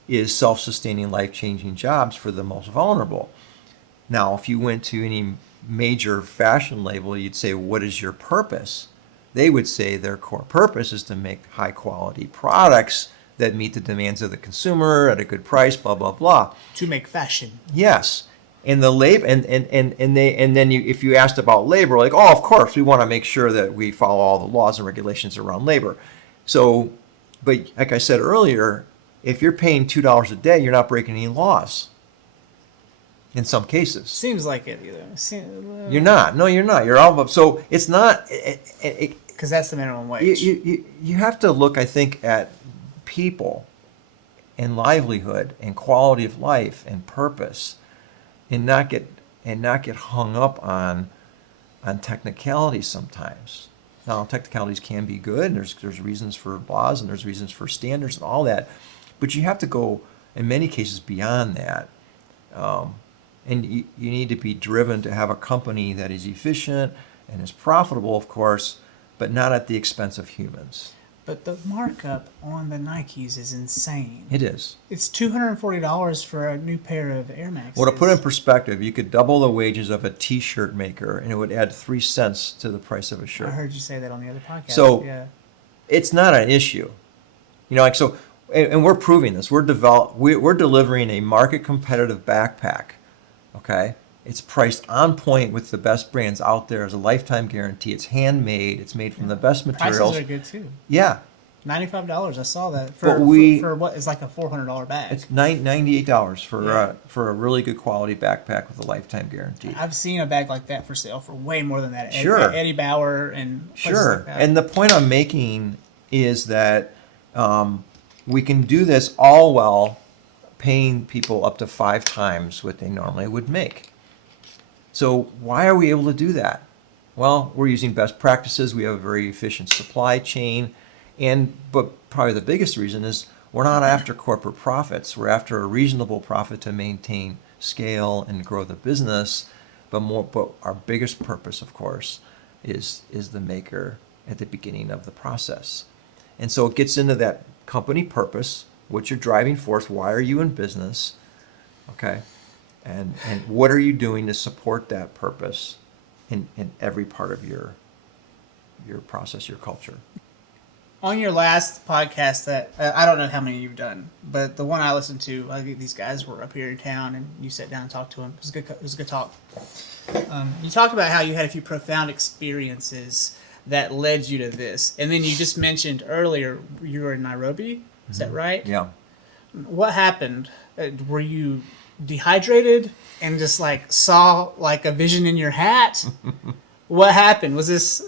is self-sustaining, life-changing jobs for the most vulnerable. Now, if you went to any major fashion label, you'd say, what is your purpose? They would say their core purpose is to make high-quality products that meet the demands of the consumer at a good price, blah, blah, blah. To make fashion. Yes. And the labor, and then if you asked about labor, like, oh, of course, we want to make sure that we follow all the laws and regulations around labor. So, but like I said earlier, if you're paying $2 a day, you're not breaking any laws. In some cases, Seems like it. you're not. No, you're not. You're all. So it's not. Because that's the minimum wage. You have to look, I think, at people and livelihood and quality of life and purpose, and not get hung up on technicalities sometimes. Now, technicalities can be good, and there's reasons for laws and there's reasons for standards and all that, but you have to go in many cases beyond that. And you need to be driven to have a company that is efficient and is profitable, of course, but not at the expense of humans. But the markup on the Nikes is insane. It is. It's $240 for a new pair of Air Maxes. Well, to put it in perspective, you could double the wages of a T-shirt maker, and it would add 3 cents to the price of a shirt. I heard you say that on the other podcast. So yeah. it's not an issue, so. And we're proving this. We're delivering a market competitive backpack. Okay, it's priced on point with the best brands out there as a lifetime guarantee. It's handmade. It's made from the best materials. Prices are good too. Yeah. $95. I saw that But for what is like a $400 bag. It's $98 Yeah. For a really good quality backpack with a lifetime guarantee. I've seen a bag like that for sale for way more than that. Sure. Eddie Bauer and places Sure. like that. And the point I'm making is that we can do this all while paying people up to 5 times what they normally would make. So why are we able to do that? Well, we're using best practices. We have a very efficient supply chain. But probably the biggest reason is we're not after corporate profits. We're after a reasonable profit to maintain scale and grow the business. But our biggest purpose, of course, is the maker at the beginning of the process. And so it gets into that company purpose. What's your driving force? Why are you in business? Okay. And what are you doing to support that purpose in every part of your process, your culture? On your last podcast that I don't know how many you've done, but the one I listened to, I think these guys were up here in town, and you sat down and talked to them. It was a good. It was a good talk. You talked about how you had a few profound experiences that led you to this, and then you just mentioned earlier you were in Nairobi. Is that right? Yeah. What happened? Were you dehydrated and just like saw like a vision in your hat? What happened? Was this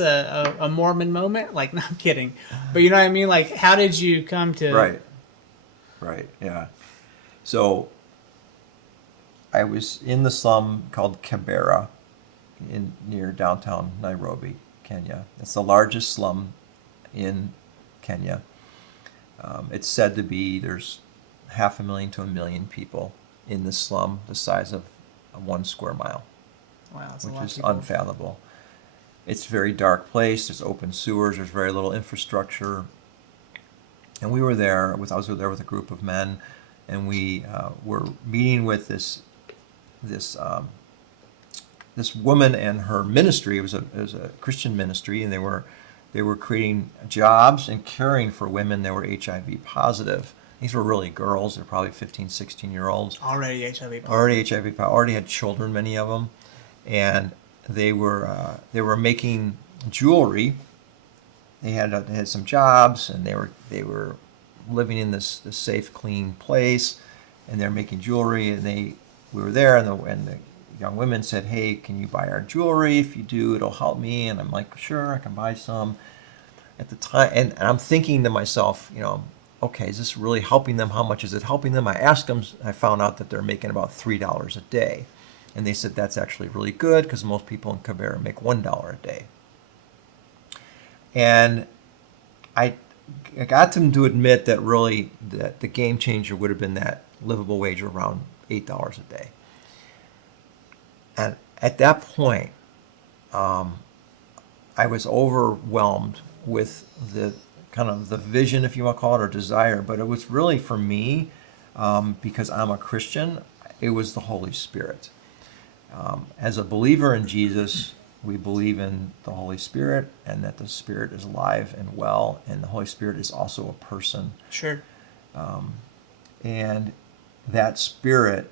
a Mormon moment? Like, no, I'm kidding. But you know what I mean? Like, how did you come to... Right, yeah. So, I was in the slum called Kibera near downtown Nairobi, Kenya. It's the largest slum in Kenya. It's said to be, there's 500,000 to 1 million people in this slum the size of 1 square mile. Wow, that's a lot which of is people. unfathomable. It's a very dark place. There's open sewers. There's very little infrastructure. And we were there. I was there with a group of men, and we were meeting with this woman and her ministry. It was a Christian ministry, and they were creating jobs and caring for women that were HIV positive. These were really girls. They're probably 15, 16-year-olds. Already HIV positive. Already HIV positive. Already had children, many of them. And they were making jewelry. They had some jobs, and they were living in this safe, clean place, and they're making jewelry. And we were there, and the young women said, "Hey, can you buy our jewelry? If you do, it'll help me." And I'm like, "Sure, I can buy some." At the time, and I'm thinking to myself, okay, is this really helping them? How much is it helping them? I asked them. I found out that they're making about $3 a day. And they said that's actually really good because most people in Kibera make $1 a day. And I got them to admit that really that the game changer would have been that livable wage around $8 a day. And at that point, I was overwhelmed with the kind of the vision, if you want to call it, or desire. But it was really for me, because I'm a Christian, it was the Holy Spirit. As a believer in Jesus, we believe in the Holy Spirit and that the Spirit is alive and well, and the Holy Spirit is also a person. Sure. And that Spirit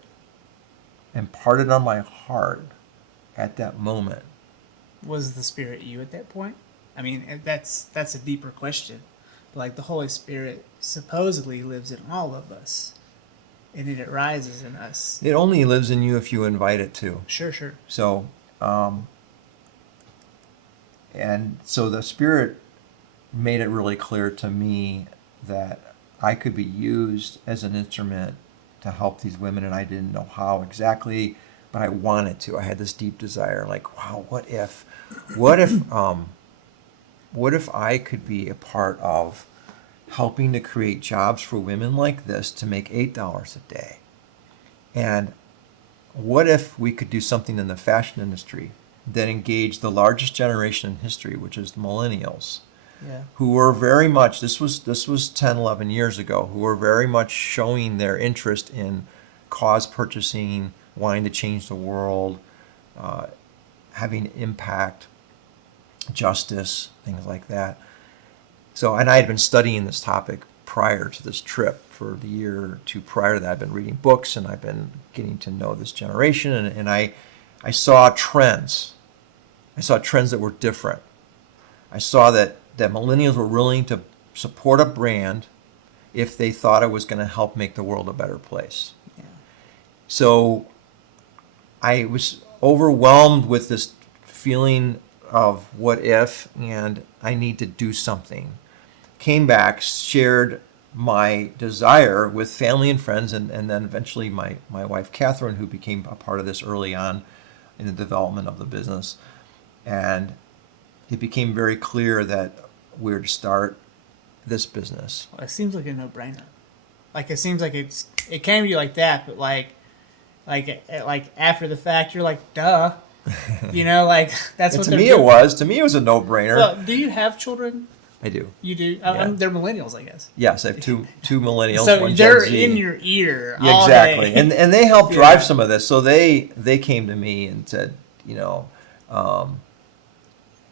imparted on my heart at that moment. Was the Spirit you at that point? I mean, that's a deeper question. But like the Holy Spirit supposedly lives in all of us. And it rises in us. It only lives in you if you invite it to. Sure. So, and so the Spirit made it really clear to me that I could be used as an instrument to help these women, and I didn't know how exactly, but I wanted to. I had this deep desire, like, wow, what if I could be a part of helping to create jobs for women like this to make $8 a day? And what if we could do something in the fashion industry that engaged the largest generation in history, which is the Millennials, who were very much, this was 10, 11 years ago, who were very much showing their interest in cause purchasing, wanting to change the world, having impact, justice, things like that. So, and I had been studying this topic prior to this trip. For the year or two prior to that, I've been reading books, and I've been getting to know this generation, and I saw trends. I saw trends that were different. I saw that millennials were willing to support a brand if they thought it was going to help make the world a better place. Yeah. So I was overwhelmed with this feeling of what if, and I need to do something. Came back, shared my desire with family and friends, and then eventually my wife Catherine, who became a part of this early on in the development of the business. And it became very clear that we were to start this business. Well, it seems like a no-brainer. Like it seems like it came to you like that, but like after the fact, you're like, duh. Like that's what to me doing. To me it was a no-brainer. Well, do you have children? I do. You do? Yeah. They're millennials, I guess. Yes, I have two millennials. So one they're Gen Z. in your ear. Yeah, all exactly, day. and they helped drive some of this. So they came to me and said,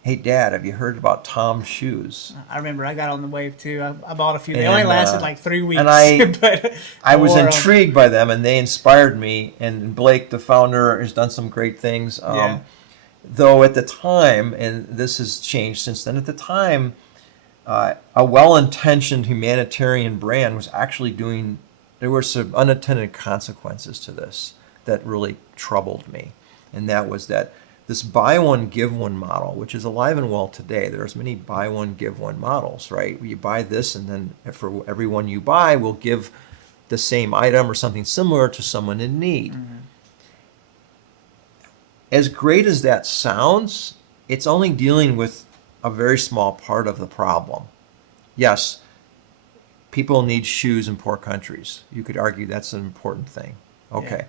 hey, Dad, have you heard about Tom's shoes? I remember I got on the wave too. I bought a few. They And, only lasted like 3 weeks. and I but I was wore 'em. intrigued by them, and they inspired me. And Blake, the founder, has done some great things. Yeah. Though at the time, and this has changed since then, at the time, a well-intentioned humanitarian brand was actually doing, there were some unintended consequences to this that really troubled me. And that was that this buy one, give one model, which is alive and well today. There's many buy one, give one models, right? You buy this, and then for every one you buy, we'll give the same item or something similar to someone in need. Mm-hmm. As great as that sounds, it's only dealing with a very small part of the problem. Yes, people need shoes in poor countries. You could argue that's an important thing. Okay. Yeah.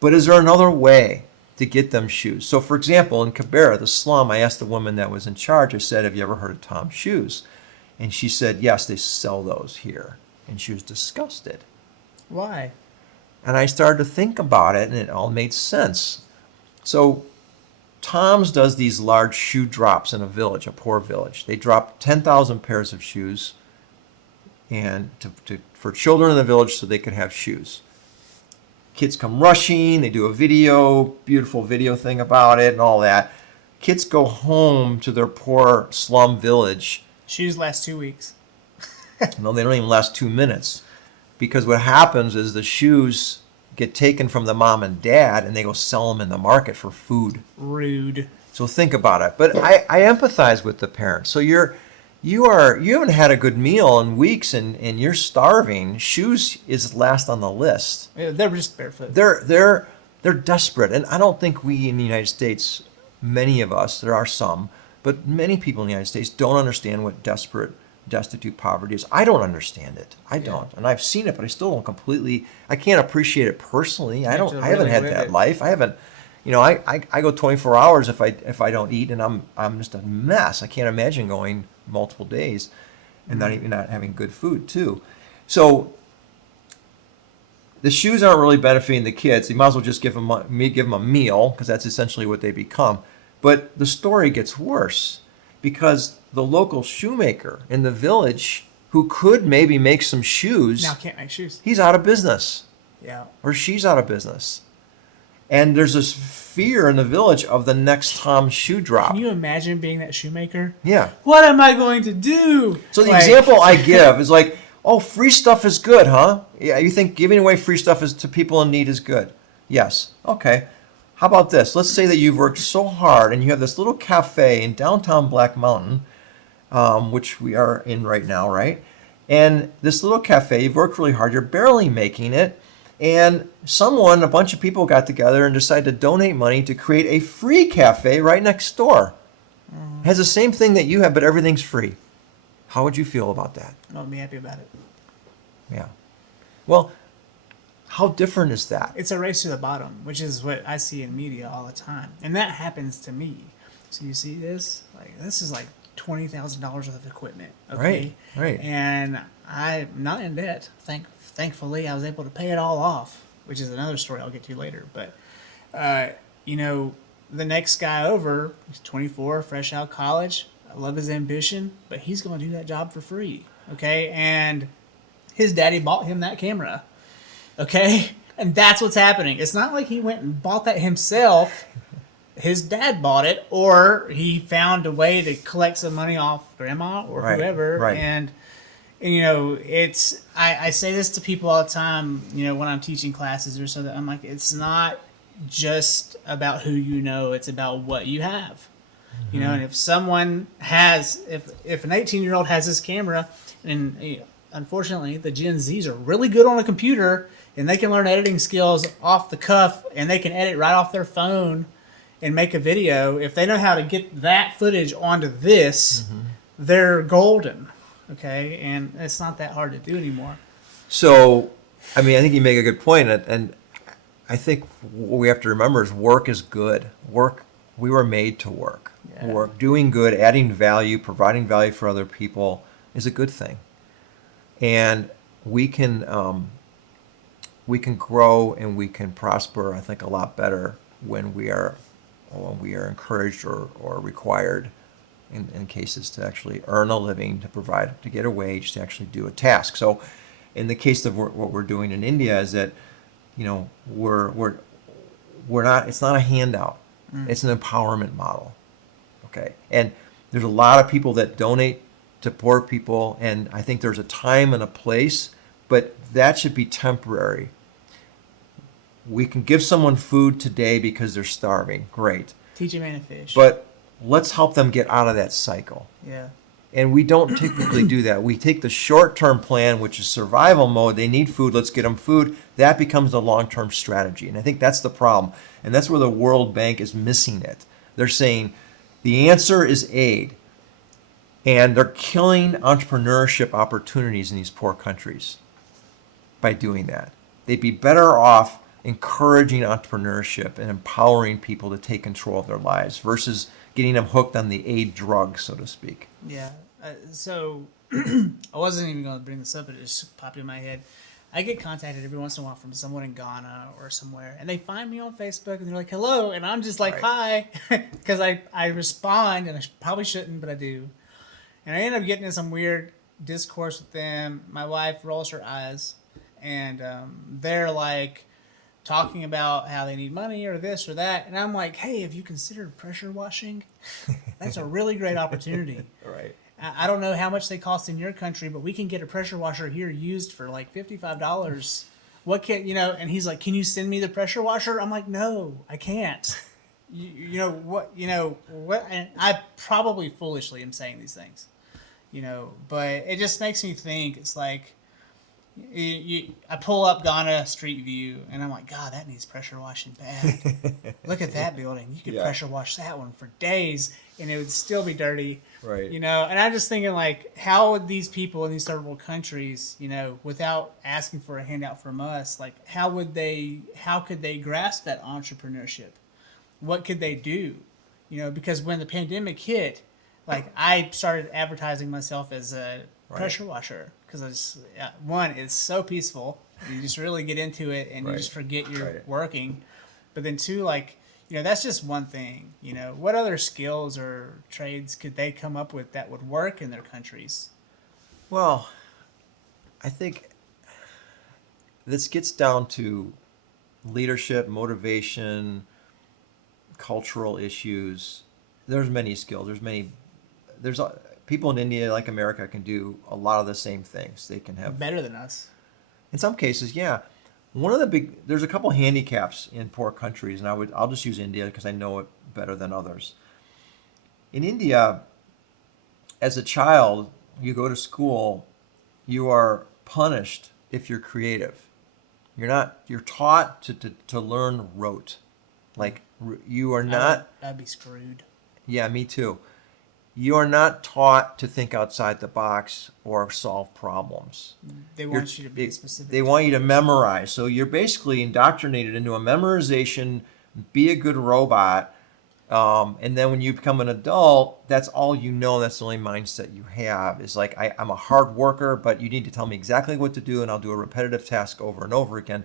But is there another way to get them shoes? So, for example, in Cabrera, the slum, I asked the woman that was in charge, I said, have you ever heard of Tom's Shoes? And she said, yes, they sell those here. And she was disgusted. Why? And I started to think about it, and it all made sense. So Tom's does these large shoe drops in a village, a poor village. They drop 10,000 pairs of shoes and for children in the village so they could have shoes. Kids come rushing, they do a video, beautiful video thing about it and all that. Kids go home to their poor slum village. Shoes last 2 weeks. No, they don't even last 2 minutes. Because what happens is the shoes get taken from the mom and dad and they go sell them in the market for food. Rude. So think about it. But I empathize with the parents. So you haven't had a good meal in weeks and you're starving. Shoes is last on the list. Yeah, they're just barefoot. They're desperate. And I don't think we in the United States, many of us, there are some, but many people in the United States don't understand what destitute poverty is. I don't understand it. I don't. And I've seen it, but I still don't completely, I can't appreciate it personally. I haven't had that life. I haven't, I go 24 hours if I don't eat, and I'm just a mess. I can't imagine going multiple days and not having good food too. So the shoes aren't really benefiting the kids. You might as well just give them a meal, because that's essentially what they become. But the story gets worse, because the local shoemaker in the village who could maybe make some shoes now can't make shoes. He's out of business. Yeah. Or she's out of business. And there's this fear in the village of the next Tom's shoe drop. Can you imagine being that shoemaker? Yeah. What am I going to do? So the example I give is like, oh, free stuff is good, huh? Yeah, you think giving away free stuff to people in need is good? Yes. Okay. How about this? Let's say that you've worked so hard and you have this little cafe in downtown Black Mountain, which we are in right now, right? And this little cafe, you've worked really hard, you're barely making it, and a bunch of people got together and decided to donate money to create a free cafe right next door. It has the same thing that you have, but everything's free. How would you feel about that? I'll be happy about it. Yeah. Well, how different is that? It's a race to the bottom, which is what I see in media all the time. And that happens to me. So you see this? This is like $20,000 worth of equipment. Okay? Right. And I'm not in debt. Thankfully, I was able to pay it all off, which is another story I'll get to later. But, the next guy over, he's 24, fresh out of college. I love his ambition, but he's going to do that job for free. Okay? And his daddy bought him that camera. Okay? And that's what's happening. It's not like he went and bought that himself. His dad bought it, or he found a way to collect some money off grandma or whoever. Right. And it's I say this to people all the time, when I'm teaching classes or something. I'm like, it's not just about who you know, it's about what you have. Mm-hmm. And if someone has, if an 18-year-old has this camera, and unfortunately the Gen Zs are really good on a computer, and they can learn editing skills off the cuff, and they can edit right off their phone and make a video. If they know how to get that footage onto this, they're golden. Okay, and it's not that hard to do anymore. So, I think you make a good point, and I think what we have to remember is work is good. We were made to work. Yeah. Work, doing good, adding value, providing value for other people is a good thing. And we can grow and we can prosper, I think, a lot better when we are we are encouraged or required in cases to actually earn a living, to get a wage, to actually do a task. So in the case of what we're doing in India is that, we're not, it's not a handout. It's an empowerment model. Okay. And there's a lot of people that donate to poor people, and I think there's a time and a place, but that should be temporary. We can give someone food today because they're starving. Great. Teach a man to fish. But let's help them get out of that cycle. Yeah. And we don't typically do that. We take the short-term plan, which is survival mode. They need food. Let's get them food. That becomes the long-term strategy. And I think that's the problem. And that's where the World Bank is missing it. They're saying the answer is aid. And they're killing entrepreneurship opportunities in these poor countries by doing that. They'd be better off encouraging entrepreneurship and empowering people to take control of their lives versus getting them hooked on the aid drug, so to speak. Yeah. So I wasn't even going to bring this up, but it just popped in my head. I get contacted every once in a while from someone in Ghana or somewhere, and they find me on Facebook, and they're like, hello, and I'm just like, Right. hi, because I respond, and I probably shouldn't, but I do. And I end up getting in some weird discourse with them. My wife rolls her eyes, and they're like talking about how they need money or this or that, and I'm like, hey, have you considered pressure washing? That's a really great opportunity. Right. I don't know how much they cost in your country, but we can get a pressure washer here used for like $55. What can, and he's like, can you send me the pressure washer? I'm like, no, I can't. What, and I probably foolishly am saying these things, but it just makes me think, it's like, I pull up Ghana Street View, and I'm like, God, that needs pressure washing bad. Look at that building. You could pressure wash that one for days, and it would still be dirty. Right. And I'm just thinking, like, how would these people in these third world countries, without asking for a handout from us, like, how could they grasp that entrepreneurship? What could they do? Because when the pandemic hit, like, I started advertising myself as a pressure washer. Because one, it's so peaceful. You just really get into it, and you just forget you're working. But then two, like, that's just one thing. What other skills or trades could they come up with that would work in their countries? Well, I think this gets down to leadership, motivation, cultural issues. There's many skills. There's people in India, like America, can do a lot of the same things. They can have Better than us. in some cases, yeah. There's a couple handicaps in poor countries, and I'll just use India because I know it better than others. In India, as a child, you go to school, you are punished if you're creative. You're taught to learn rote. Like, you are not. I'd be screwed. Yeah, me too. You are not taught to think outside the box or solve problems. They want you to be specific. They want you to memorize. So you're basically indoctrinated into a memorization, be a good robot, and then when you become an adult, that's all you know. That's the only mindset you have. Is like, I'm a hard worker, but you need to tell me exactly what to do, and I'll do a repetitive task over and over again.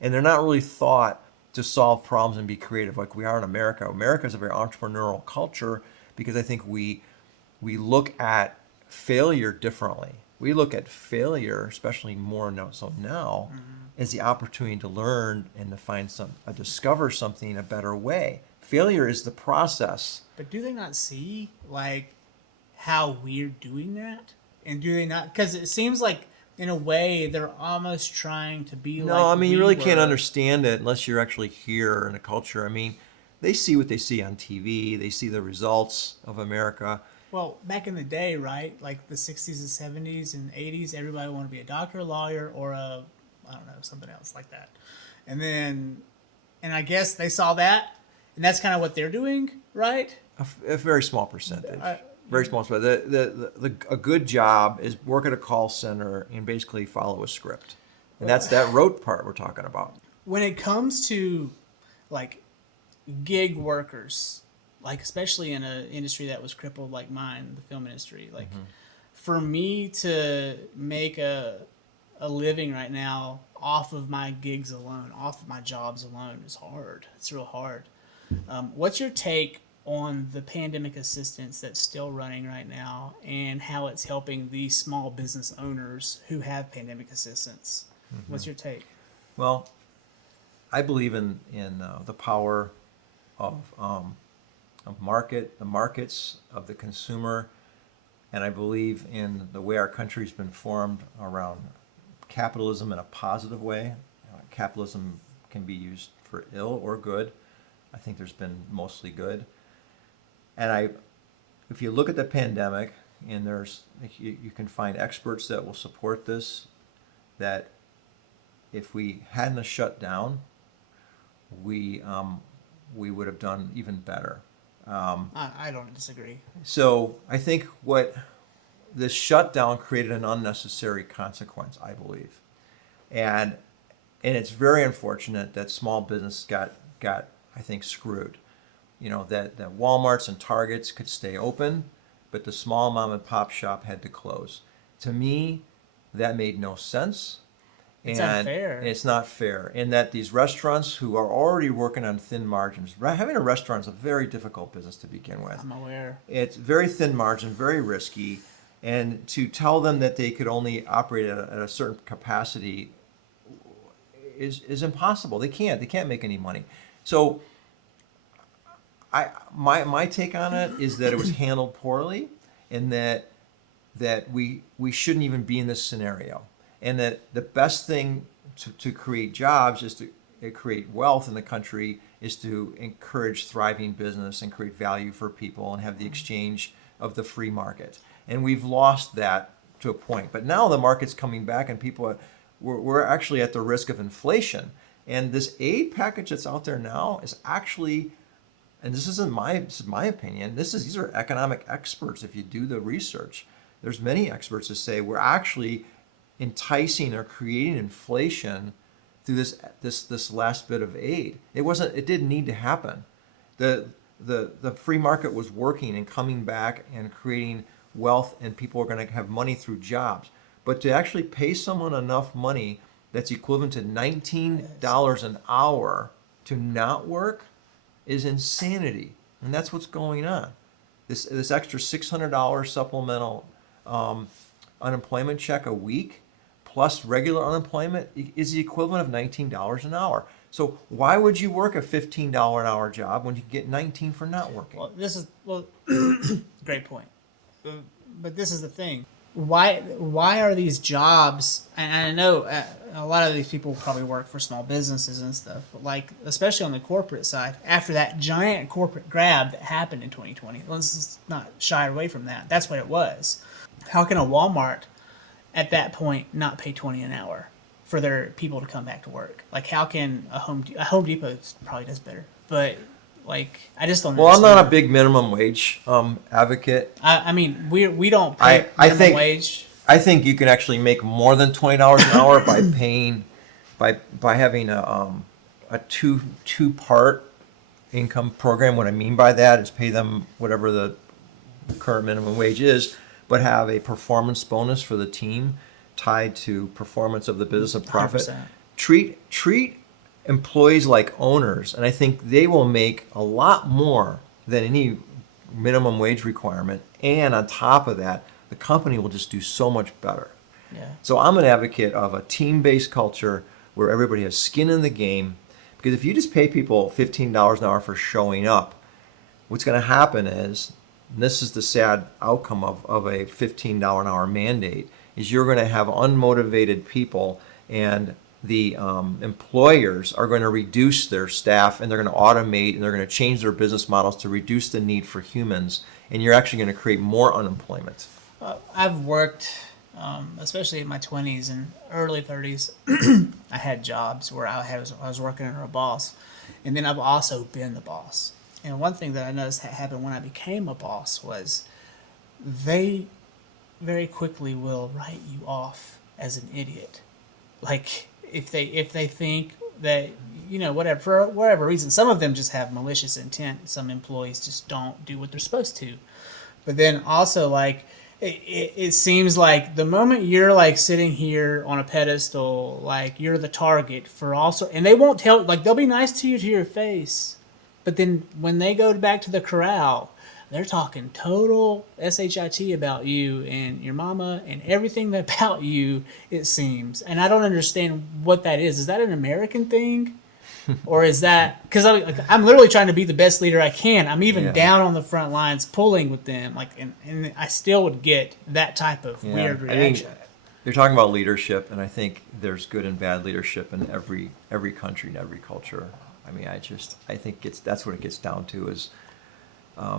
And they're not really thought to solve problems and be creative like we are in America. America is a very entrepreneurial culture because I think we look at failure differently. We look at failure, especially more so now, as the opportunity to learn and to find discover something a better way. Failure is the process. But do they not see, like, how we're doing that? And do they not? Because it seems like, in a way, they're almost trying to be like. No, I mean, you really can't were. understand it unless you're actually here in a culture. I mean, they see what they see on TV. They see the results of America. Well, back in the day, right? Like the 60s and 70s and 80s, everybody wanted to be a doctor, a lawyer, or something else like that. And I guess they saw that, and that's kind of what they're doing, right? A very small percentage. Very small percentage. A good job is work at a call center and basically follow a script. And that's that rote part we're talking about. When it comes to, like, gig workers, like, especially in an industry that was crippled like mine, the film industry, like, for me to make a living right now off of my gigs alone, off of my jobs alone, is hard. It's real hard. What's your take on the pandemic assistance that's still running right now and how it's helping these small business owners who have pandemic assistance? What's your take? Well, I believe in the power of the markets, of the consumer, and I believe in the way our country's been formed around capitalism in a positive way. Capitalism can be used for ill or good. I think there's been mostly good. And if you look at the pandemic, and you can find experts that will support this, that if we hadn't have shut down, we would have done even better. I don't disagree. So I think what this shutdown created an unnecessary consequence, I believe, and it's very unfortunate that small business got I think screwed. That Walmarts and Targets could stay open, but the small mom and pop shop had to close. To me, that made no sense. It's and unfair. It's not fair. And that these restaurants who are already working on thin margins, having a restaurant is a very difficult business to begin with. I'm aware. It's very thin margin, very risky. And to tell them that they could only operate at a certain capacity is impossible. They can't make any money. So my take on it is that it was handled poorly, and that we shouldn't even be in this scenario, and that the best thing to create jobs is to create wealth in the country, is to encourage thriving business and create value for people and have the exchange of the free market. And we've lost that to a point. But now the market's coming back, and we're actually at the risk of inflation. And this aid package that's out there now is actually, and this is my opinion, these are economic experts. If you do the research, there's many experts that say we're actually enticing or creating inflation through this last bit of aid. It didn't need to happen. The free market was working and coming back and creating wealth, and people are going to have money through jobs. But to actually pay someone enough money that's equivalent to $19 an hour to not work is insanity. And that's what's going on. This extra $600 supplemental unemployment check a week plus regular unemployment is the equivalent of $19 an hour. So why would you work a $15 an hour job when you get $19 for not working? Well, great point. But this is the thing. Why are these jobs? And I know a lot of these people probably work for small businesses and stuff, but like especially on the corporate side, after that giant corporate grab that happened in 2020, let's just not shy away from that. That's what it was. How can a Walmart at that point not pay $20 an hour for their people to come back to work? Like, how can a Home Depot probably does better, but like I just don't. Well, I'm not a big minimum wage advocate. I mean, we don't pay minimum wage. I think you can actually make more than $20 an hour by paying by having a two-part income program. What I mean by that is pay them whatever the current minimum wage is, but have a performance bonus for the team tied to performance of the business and profit. 100%. Treat employees like owners, and I think they will make a lot more than any minimum wage requirement. And on top of that, the company will just do so much better. Yeah. So I'm an advocate of a team-based culture where everybody has skin in the game. Because if you just pay people $15 an hour for showing up, what's going to happen is, and this is the sad outcome of a $15 an hour mandate, is you're going to have unmotivated people, and the employers are going to reduce their staff, and they're going to automate, and they're going to change their business models to reduce the need for humans, and you're actually going to create more unemployment. I've worked, especially in my 20s and early 30s, I had jobs where I was working under a boss, and then I've also been the boss. And one thing that I noticed happened when I became a boss was they very quickly will write you off as an idiot. Like, if they think that, whatever, for whatever reason, some of them just have malicious intent. Some employees just don't do what they're supposed to. But then also, like, it seems like the moment you're like sitting here on a pedestal, like you're the target for also, and they won't tell, like they'll be nice to you to your face, But then when they go back to the corral, they're talking total shit about you and your mama and everything about you, it seems. And I don't understand what that is. Is that an American thing? Or is that because I'm literally trying to be the best leader I can. I'm even down on the front lines pulling with them, like, and I still would get that type of weird reaction. I mean, you're talking about leadership, and I think there's good and bad leadership in every country and every culture. I mean, I think that's what it gets down to is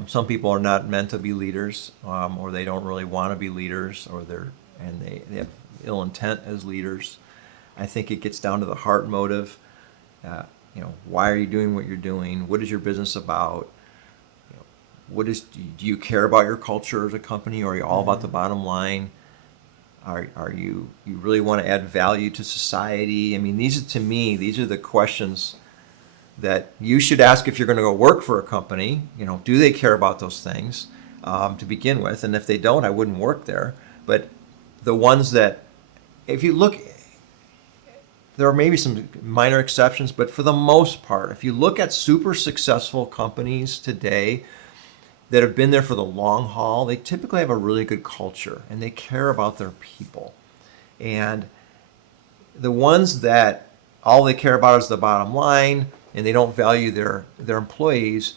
some people are not meant to be leaders, or they don't really want to be leaders, or they have ill intent as leaders. I think it gets down to the heart motive. Why are you doing what you're doing? What is your business about? Do you care about your culture as a company, or are you all about the bottom line? Are you really want to add value to society? I mean, these are the questions that you should ask if you're going to go work for a company. Do they care about those things to begin with? And if they don't, I wouldn't work there. But the ones that, if you look, there are maybe some minor exceptions, but for the most part, if you look at super successful companies today that have been there for the long haul, they typically have a really good culture and they care about their people. And the ones that all they care about is the bottom line and they don't value their employees,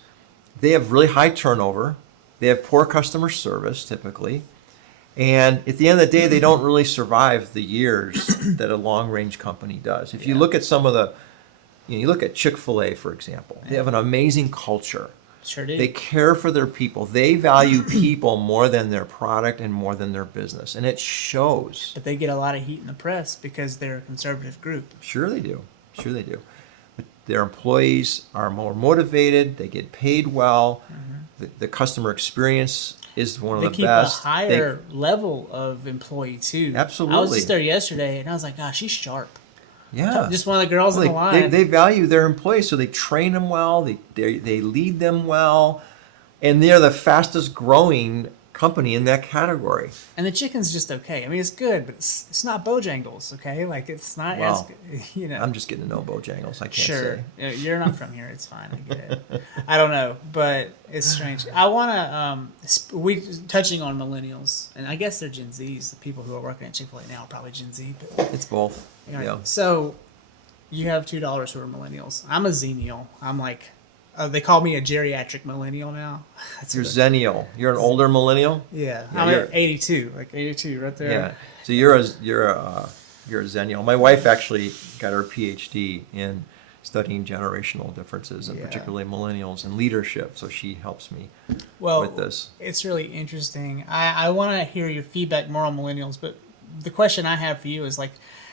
they have really high turnover. They have poor customer service typically. And at the end of the day, they don't really survive the years that a long-range company does. If you look at some of you look at Chick-fil-A, for example. They have an amazing culture. Sure do. They care for their people. They value people more than their product and more than their business. And it shows. But they get a lot of heat in the press because they're a conservative group. Sure they do. But their employees are more motivated. They get paid well. Mm-hmm. The customer experience is one of the best. They keep a higher level of employee too. Absolutely. I was just there yesterday and I was like, gosh, she's sharp. Yeah. Just one of the girls in the line. They value their employees, so they train them well, they lead them well, and they're the fastest growing company in that category. And the chicken's just okay. I mean, it's good, but it's not Bojangles, okay? Like, it's not as good, I'm just getting to know Bojangles. I can't sure. say. You're not from here. It's fine. I get it. I don't know, but it's strange. I want to, touching on millennials, and I guess they're Gen Zs. The people who are working at Chick-fil-A now are probably Gen Z. But it's both. Yeah. So you have $2 who are millennials. I'm a Xennial. I'm like, they call me a geriatric millennial now. You're Zennial. You're an older millennial. Yeah, I'm at 82, like 82, right there. Yeah. So you're a Zennial. My wife actually got her PhD in studying generational differences, and particularly millennials and leadership. So she helps me with this. It's really interesting. I want to hear your feedback more on millennials, but the question I have for you is like,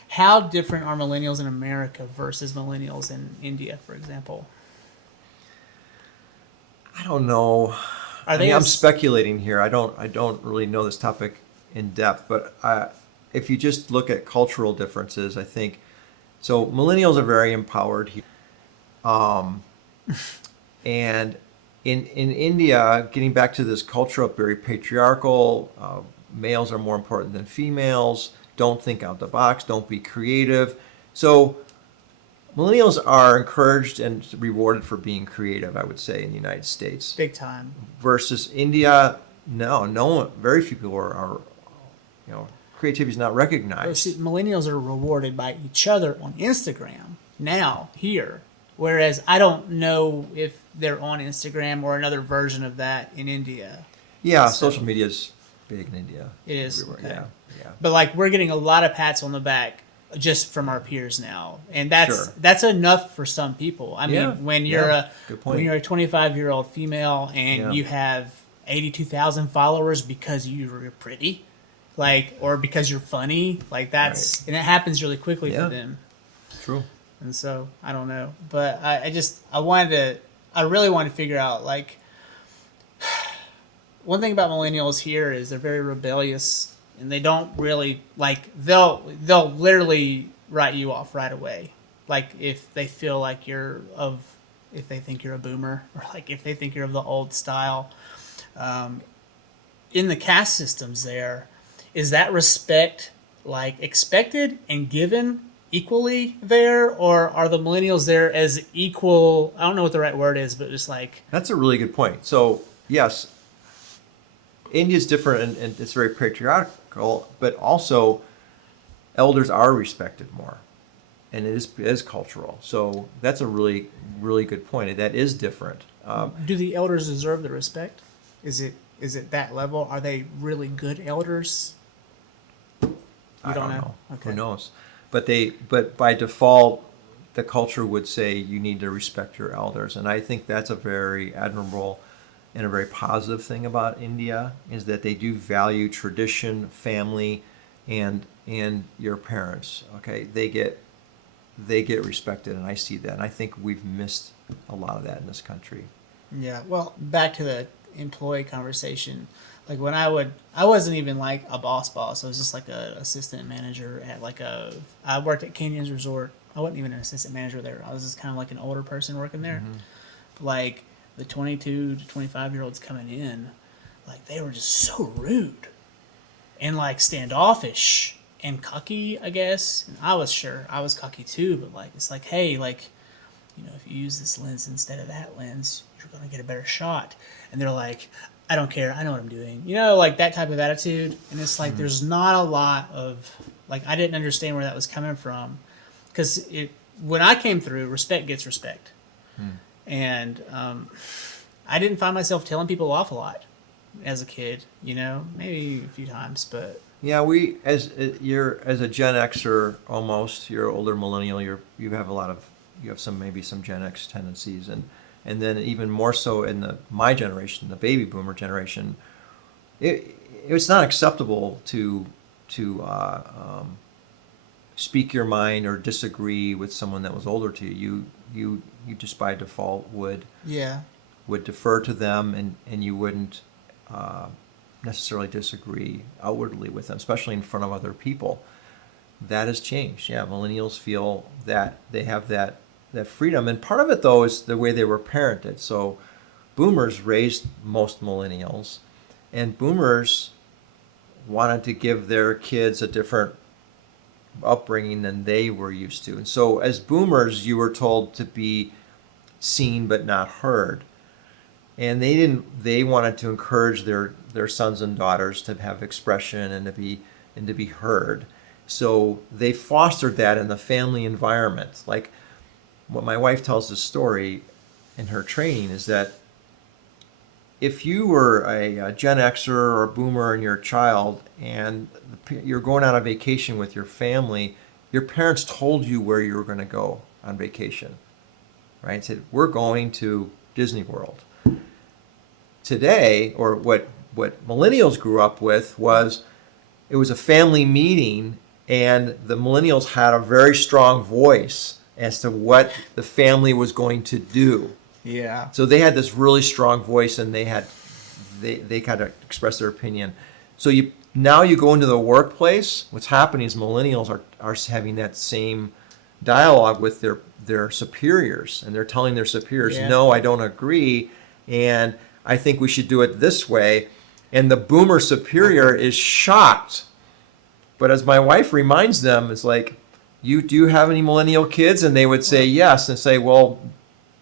how different are millennials in America versus millennials in India, for example? I don't know. I'm speculating here. I don't really know this topic in depth, but if you just look at cultural differences, I think so. Millennials are very empowered here, and in India, getting back to this culture of very patriarchal, males are more important than females. Don't think out the box. Don't be creative. So millennials are encouraged and rewarded for being creative, I would say, in the United States. Big time. Versus India, no one, very few people are creativity is not recognized. See, millennials are rewarded by each other on Instagram now, here. Whereas I don't know if they're on Instagram or another version of that in India. Yeah, social media is big in India. It is. Okay. Yeah. But like, we're getting a lot of pats on the back just from our peers now, and that's enough for some people. I mean, when you're a 25-year-old female and you have 82,000 followers because you're pretty, like, or because you're funny, like that's and it happens really quickly for them. True. And so I don't know, but I really wanted to figure out, like, one thing about millennials here is they're very rebellious. And they don't really, like, they'll literally write you off right away. Like, if they feel like if they think you're a boomer, or like if they think you're of the old style. In the caste systems there, is that respect, like, expected and given equally there, or are the millennials there as equal? I don't know what the right word is, but just like, That's a really good point. So yes, India's different and it's very patriarchal, but also elders are respected more, and it is cultural. So that's a really really good point. That is different. do the elders deserve the respect? Is it that level? Are they really good elders? I don't don't know? know. Okay. Who knows? But by default, the culture would say you need to respect your elders, and I think that's a very admirable and a very positive thing about India is that they do value tradition, family, and your parents. Okay, they get respected, and I see that, and I think we've missed a lot of that in this country. Yeah. Well, back to the employee conversation. Like when I wasn't even like a boss. I was just like a assistant manager at I worked at Canyons Resort. I wasn't even an assistant manager there. I was just kind of like an older person working there. Like the 22 to 25-year-olds coming in, like they were just so rude and like standoffish and cocky, I guess. And I was sure I was cocky too, but like it's like, hey, like, if you use this lens instead of that lens, you're gonna get a better shot. And they're like, I don't care, I know what I'm doing. Like that type of attitude. And it's like there's not a lot of like I didn't understand where that was coming from, because when I came through, respect gets respect, and I didn't find myself telling people off a lot as a kid. Maybe a few times, but Yeah, you're as a Gen Xer almost, you're an older millennial. You have maybe some Gen X tendencies, and then even more so in my generation, the baby boomer generation. It's not acceptable to speak your mind or disagree with someone that was older to you. You just by default yeah, would defer to them, and you wouldn't necessarily disagree outwardly with them, especially in front of other people. That has changed. Yeah, millennials feel that they have that freedom, and part of it though is the way they were parented. So, boomers raised most millennials, and boomers wanted to give their kids a different upbringing than they were used to. And so, as boomers, you were told to be seen but not heard, and they wanted to encourage their sons and daughters to have expression and to be heard. So they fostered that in the family environment. Like what my wife tells the story in her training is that if you were a Gen Xer or a boomer and you're a child and you're going on a vacation with your family, your parents told you where you were going to go on vacation, right? Said, we're going to Disney World. Today, or what millennials grew up with it was a family meeting, and the millennials had a very strong voice as to what the family was going to do. yeah, So they had this really strong voice, and they kind of expressed their opinion. So now you go into the workplace. What's happening is millennials are having that same dialogue with their superiors, and they're telling their superiors, Yeah. "No, I don't agree, and I think we should do it this way." And the boomer superior is shocked. But as my wife reminds them, it's like, do you have any millennial kids? And they would say yes, and say, well,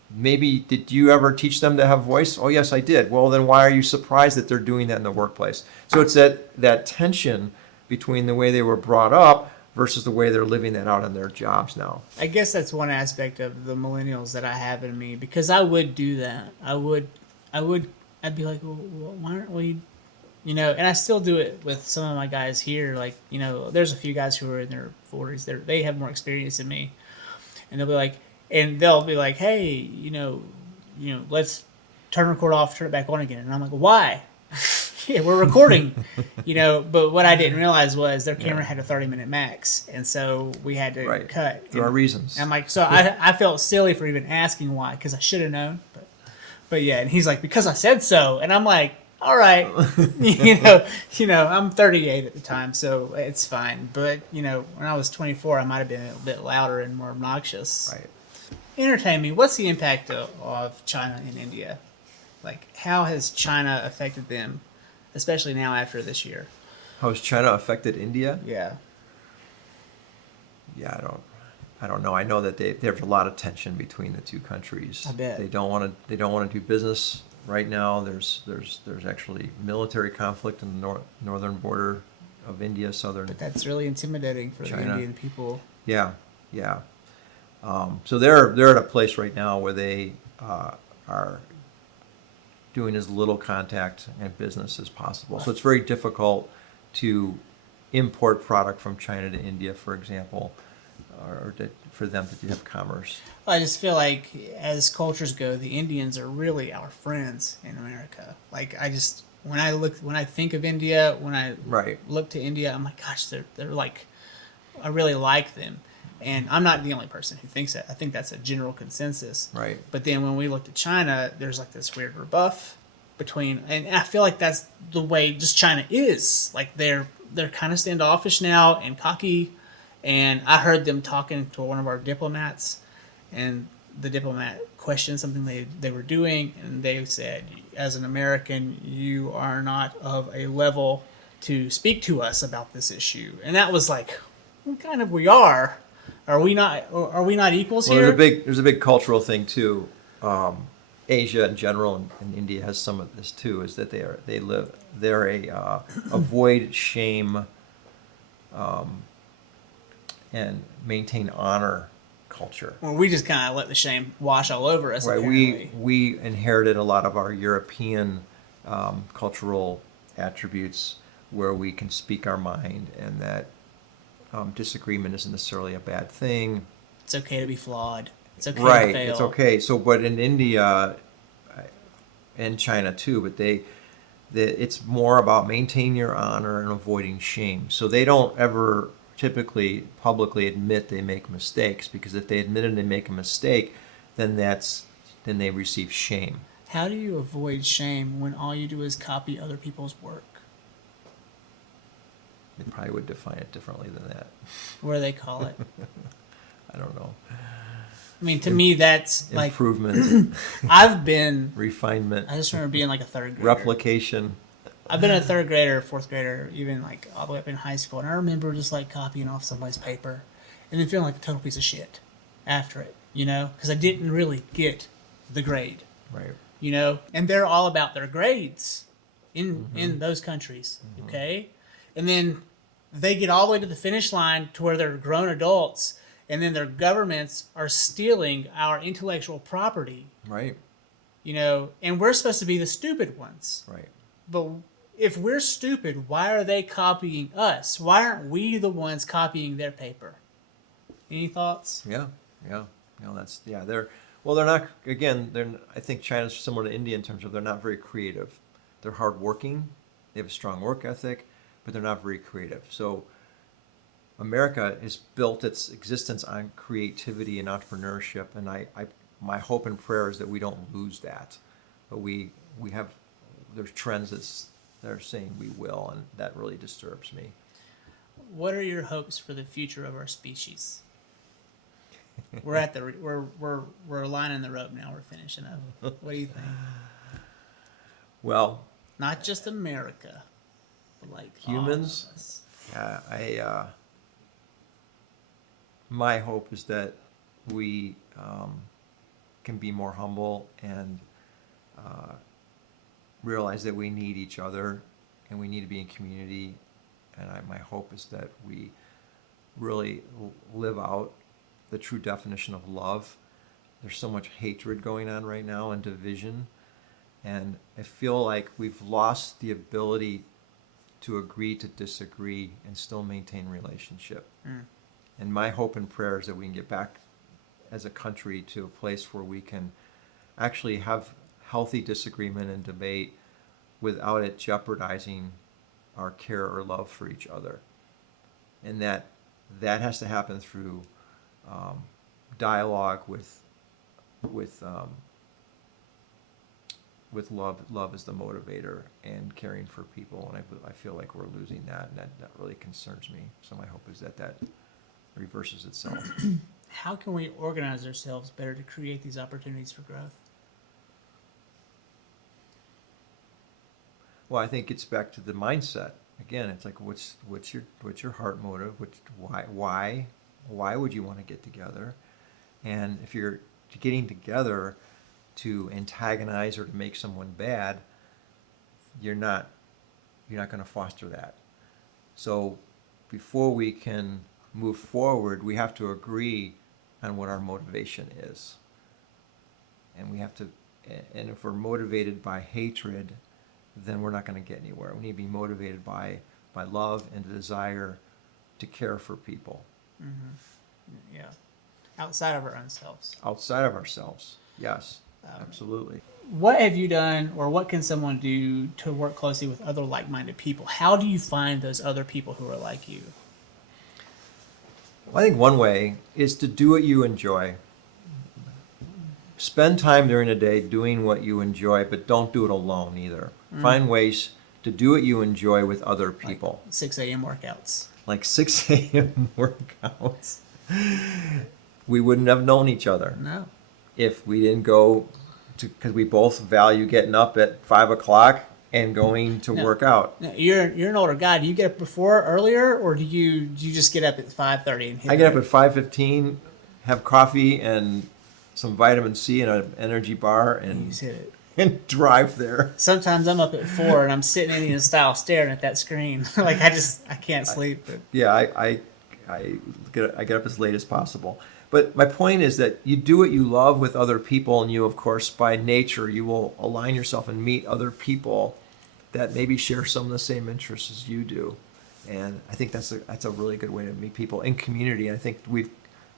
maybe did you ever teach them to have voice? Oh, yes, I did. Well, then why are you surprised that they're doing that in the workplace? So it's that tension between the way they were brought up versus the way they're living that out in their jobs now. I guess that's one aspect of the millennials that I have in me, because I would do that. I'd be like, well, why aren't we, and I still do it with some of my guys here. Like, there's a few guys who are in their 40s. They have more experience than me, and they'll be like, hey, let's turn record off, turn it back on again. And I'm like, why? Yeah, we're recording, But what I didn't realize was their camera had a 30-minute max, and so we had to cut. There are reasons. I'm like, so I felt silly for even asking why, because I should have known. But yeah, and he's like, because I said so, and I'm like, all right, I'm 38 at the time, so it's fine. But when I was 24, I might have been a bit louder and more obnoxious. Right. Entertain me. What's the impact of China in India? Like, how has China affected them, especially now after this year? How has China affected India? Yeah. Yeah, I don't know. I know that there's a lot of tension between the two countries. I bet. They don't want to do business right now. There's actually military conflict in the northern border of India, southern. But that's really intimidating for China. the Indian people. Yeah, yeah. So they're at a place right now where they are doing as little contact and business as possible. So it's very difficult to import product from China to India, for example, or for them to have commerce. I just feel like as cultures go, the Indians are really our friends in America. Like when I think of India, when I Right. look to India, I'm like, gosh, they're like, I really like them. And I'm not the only person who thinks that. I think that's a general consensus. Right. But then when we look to China, there's like this weird rebuff between, and I feel like that's the way just China is. Like they're kind of standoffish now and cocky. And I heard them talking to one of our diplomats, and the diplomat questioned something they were doing, and they said, as an American, you are not of a level to speak to us about this issue. And that was like, well, kind of we are. Are we not equals Well, here? there's a big cultural thing too. Asia in general and India has some of this too. Is that they're a avoid shame and maintain honor culture. Well, we just kind of let the shame wash all over us. Right. Apparently. We inherited a lot of our European cultural attributes where we can speak our mind, and that disagreement isn't necessarily a bad thing. It's okay to be flawed. It's okay Right. to fail. It's okay. So, but in India and China too, but it's more about maintaining your honor and avoiding shame. So they don't ever typically publicly admit they make mistakes, because if they admit they make a mistake, then they receive shame. How do you avoid shame when all you do is copy other people's work? They probably would define it differently than that. What do they call it? I don't know. I mean, to me, that's like Improvement, I've been. refinement, I just remember being like a third grader. replication. I've been a third grader, fourth grader, even like all the way up in high school, and I remember just like copying off somebody's paper, and then feeling like a total piece of shit after it, because I didn't really get the grade, Right. and they're all about their grades in those countries, okay, and then they get all the way to the finish line to where they're grown adults, and then their governments are stealing our intellectual property, Right. and we're supposed to be the stupid ones. Right. But if we're stupid, why are they copying us? Why aren't we the ones copying their paper? Any thoughts? Yeah. Yeah. They're not, again, I think China's similar to India in terms of they're not very creative. They're hardworking. They have a strong work ethic, but they're not very creative. So America has built its existence on creativity and entrepreneurship, and my hope and prayer is that we don't lose that, but there's trends that are saying we will, and that really disturbs me. What are your hopes for the future of our species? We're at the we're lining the rope now. We're finishing up. What do you think? Well, Not just America, but like humans. all of us. My hope is that we can be more humble and realize that we need each other and we need to be in community. And my hope is that we really live out the true definition of love. There's so much hatred going on right now and division. And I feel like we've lost the ability to agree to disagree and still maintain relationship. And my hope and prayer is that we can get back as a country to a place where we can actually have healthy disagreement and debate without it jeopardizing our care or love for each other. And that has to happen through dialogue with love. Love is the motivator, and caring for people. And I feel like we're losing that, and that really concerns me. So my hope is that reverses itself. How can we organize ourselves better to create these opportunities for growth? Well, I think it's back to the mindset. Again, it's like what's your heart motive? Why why would you want to get together? And if you're getting together to antagonize or to make someone bad, you're not going to foster that. So before we can move forward, we have to agree on what our motivation is. And we have to, and if we're motivated by hatred, then we're not going to get anywhere. We need to be motivated by love and the desire to care for people. Mm-hmm. Yeah. Outside of our own selves. Outside of ourselves, yes, absolutely. What have you done, or what can someone do to work closely with other like-minded people? How do you find those other people who are like you? Well, I think one way is to do what you enjoy. Spend time during the day doing what you enjoy, but don't do it alone either. Find ways to do what you enjoy with other people. Like 6 a.m. workouts. Like 6 a.m. workouts. We wouldn't have known each other No. if we didn't go to, because we both value getting up at 5 o'clock and going to work out. No, you're an older guy. Do you get up earlier, or do you just get up at 5:30 and hit I get up at 5:15, have coffee and some vitamin C and an energy bar, and you and just hit it? and drive there. Sometimes I'm up at 4 and I'm sitting in Indian style staring at that screen. Like I can't sleep. But Yeah, I get up as late as possible. But my point is that you do what you love with other people, and you, of course, by nature, you will align yourself and meet other people that maybe share some of the same interests as you do. And I think that's a really good way to meet people in community. And I think in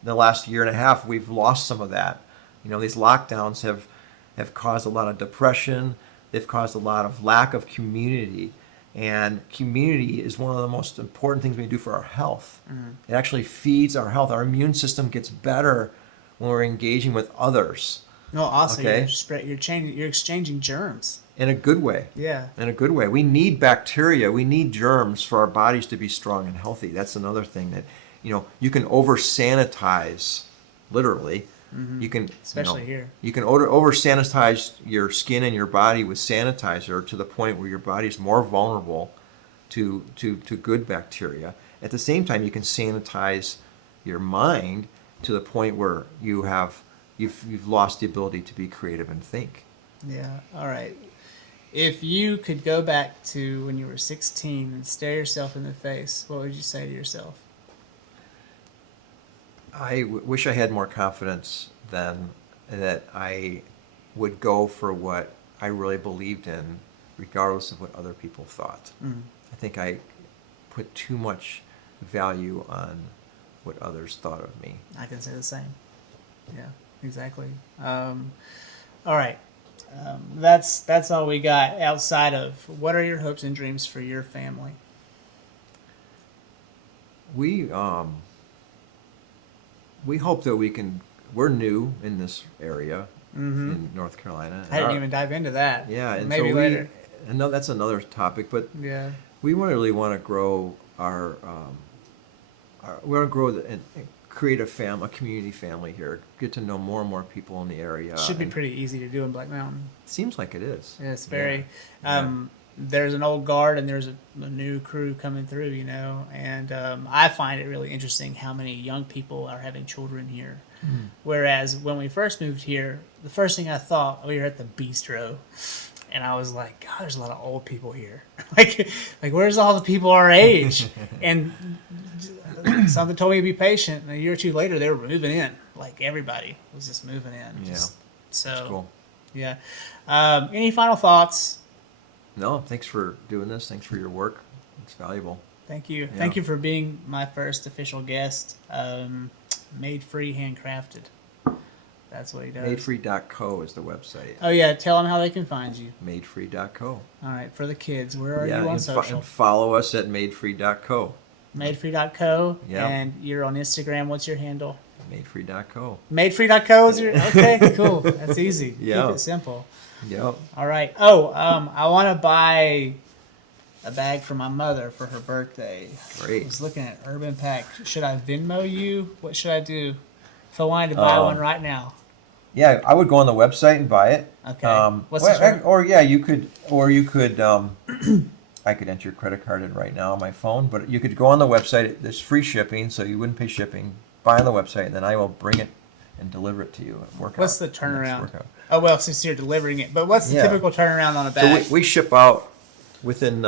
the last year and a half, we've lost some of that. These lockdowns have caused a lot of depression. They've caused a lot of lack of community. And community is one of the most important things we do for our health. Mm-hmm. It actually feeds our health. Our immune system gets better when we're engaging with others. no, also Okay. you're exchanging germs. In a good way. Yeah. In a good way. We need bacteria. We need germs for our bodies to be strong and healthy. That's another thing that, you can over sanitize, literally. Mm-hmm. You can, Especially here. You can over sanitize your skin and your body with sanitizer to the point where your body is more vulnerable to good bacteria. At the same time, you can sanitize your mind to the point where you've lost the ability to be creative and think. Yeah. All right. If you could go back to when you were 16 and stare yourself in the face, what would you say to yourself? I wish I had more confidence then that I would go for what I really believed in, regardless of what other people thought. Mm. I think I put too much value on what others thought of me. I can say the same. Yeah, exactly. All right. That's all we got outside of what are your hopes and dreams for your family? We hope that we're new in this area in North Carolina. I didn't even dive into that. Yeah, and maybe so later. I know that's another topic, but Yeah. we really want to grow we want to grow and create a community family here. Get to know more and more people in the area. Should be and pretty easy to do in Black Mountain. Seems like it is. Yeah, it's very. Yeah. There's an old guard and there's a new crew coming through, and I find it really interesting how many young people are having children here. Mm. Whereas when we first moved here, the first thing I thought, we were at the bistro, and I was like, God, there's a lot of old people here. like where's all the people our age? And something told me to be patient. And a year or two later, they were moving in. Like everybody was just moving in. Yeah, So that's cool. Yeah. Any final thoughts? No, thanks for doing this. Thanks for your work. It's valuable. Thank you. Yeah. Thank you for being my first official guest. Made free, handcrafted. That's what he does. Madefree.co is the website. Oh, yeah. Tell them how they can find you. Madefree.co. All right. For the kids, where are you on and social? and follow us at madefree.co. Madefree.co. Yeah. And you're on Instagram. What's your handle? Madefree.co. Madefree.co is your... Okay, cool. That's easy. Yeah. Keep it simple. Yep. All right. Oh, I want to buy a bag for my mother for her birthday. Great. I was looking at Urban Pack. Should I Venmo you? What should I do if I wanted to buy one right now? Yeah, I would go on the website and buy it. Okay. What's the shirt? You could I could enter your credit card in right now on my phone, but you could go on the website. There's free shipping, so you wouldn't pay shipping buy on the website, and then I will bring it and deliver it to you. At workout. What's the next turnaround? workout. Oh, well, since you're delivering it. But what's the Yeah. typical turnaround on a So bag? we ship out within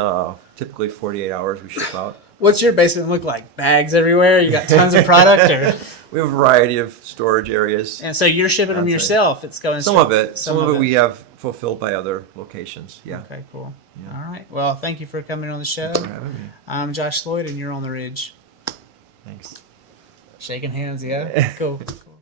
typically 48 hours. We ship out. What's your basement look like? Bags everywhere? You got tons of product? Or We have a variety of storage areas. And so you're shipping them Outside. yourself. It's going Some straight- of it. Some of it we have fulfilled by other locations. Yeah. Okay, cool. Yeah. All right. Well, thank you for coming on the show. Thanks for having me. I'm Josh Lloyd, and you're on the Ridge. Thanks. Shaking hands, yeah? Cool. Cool.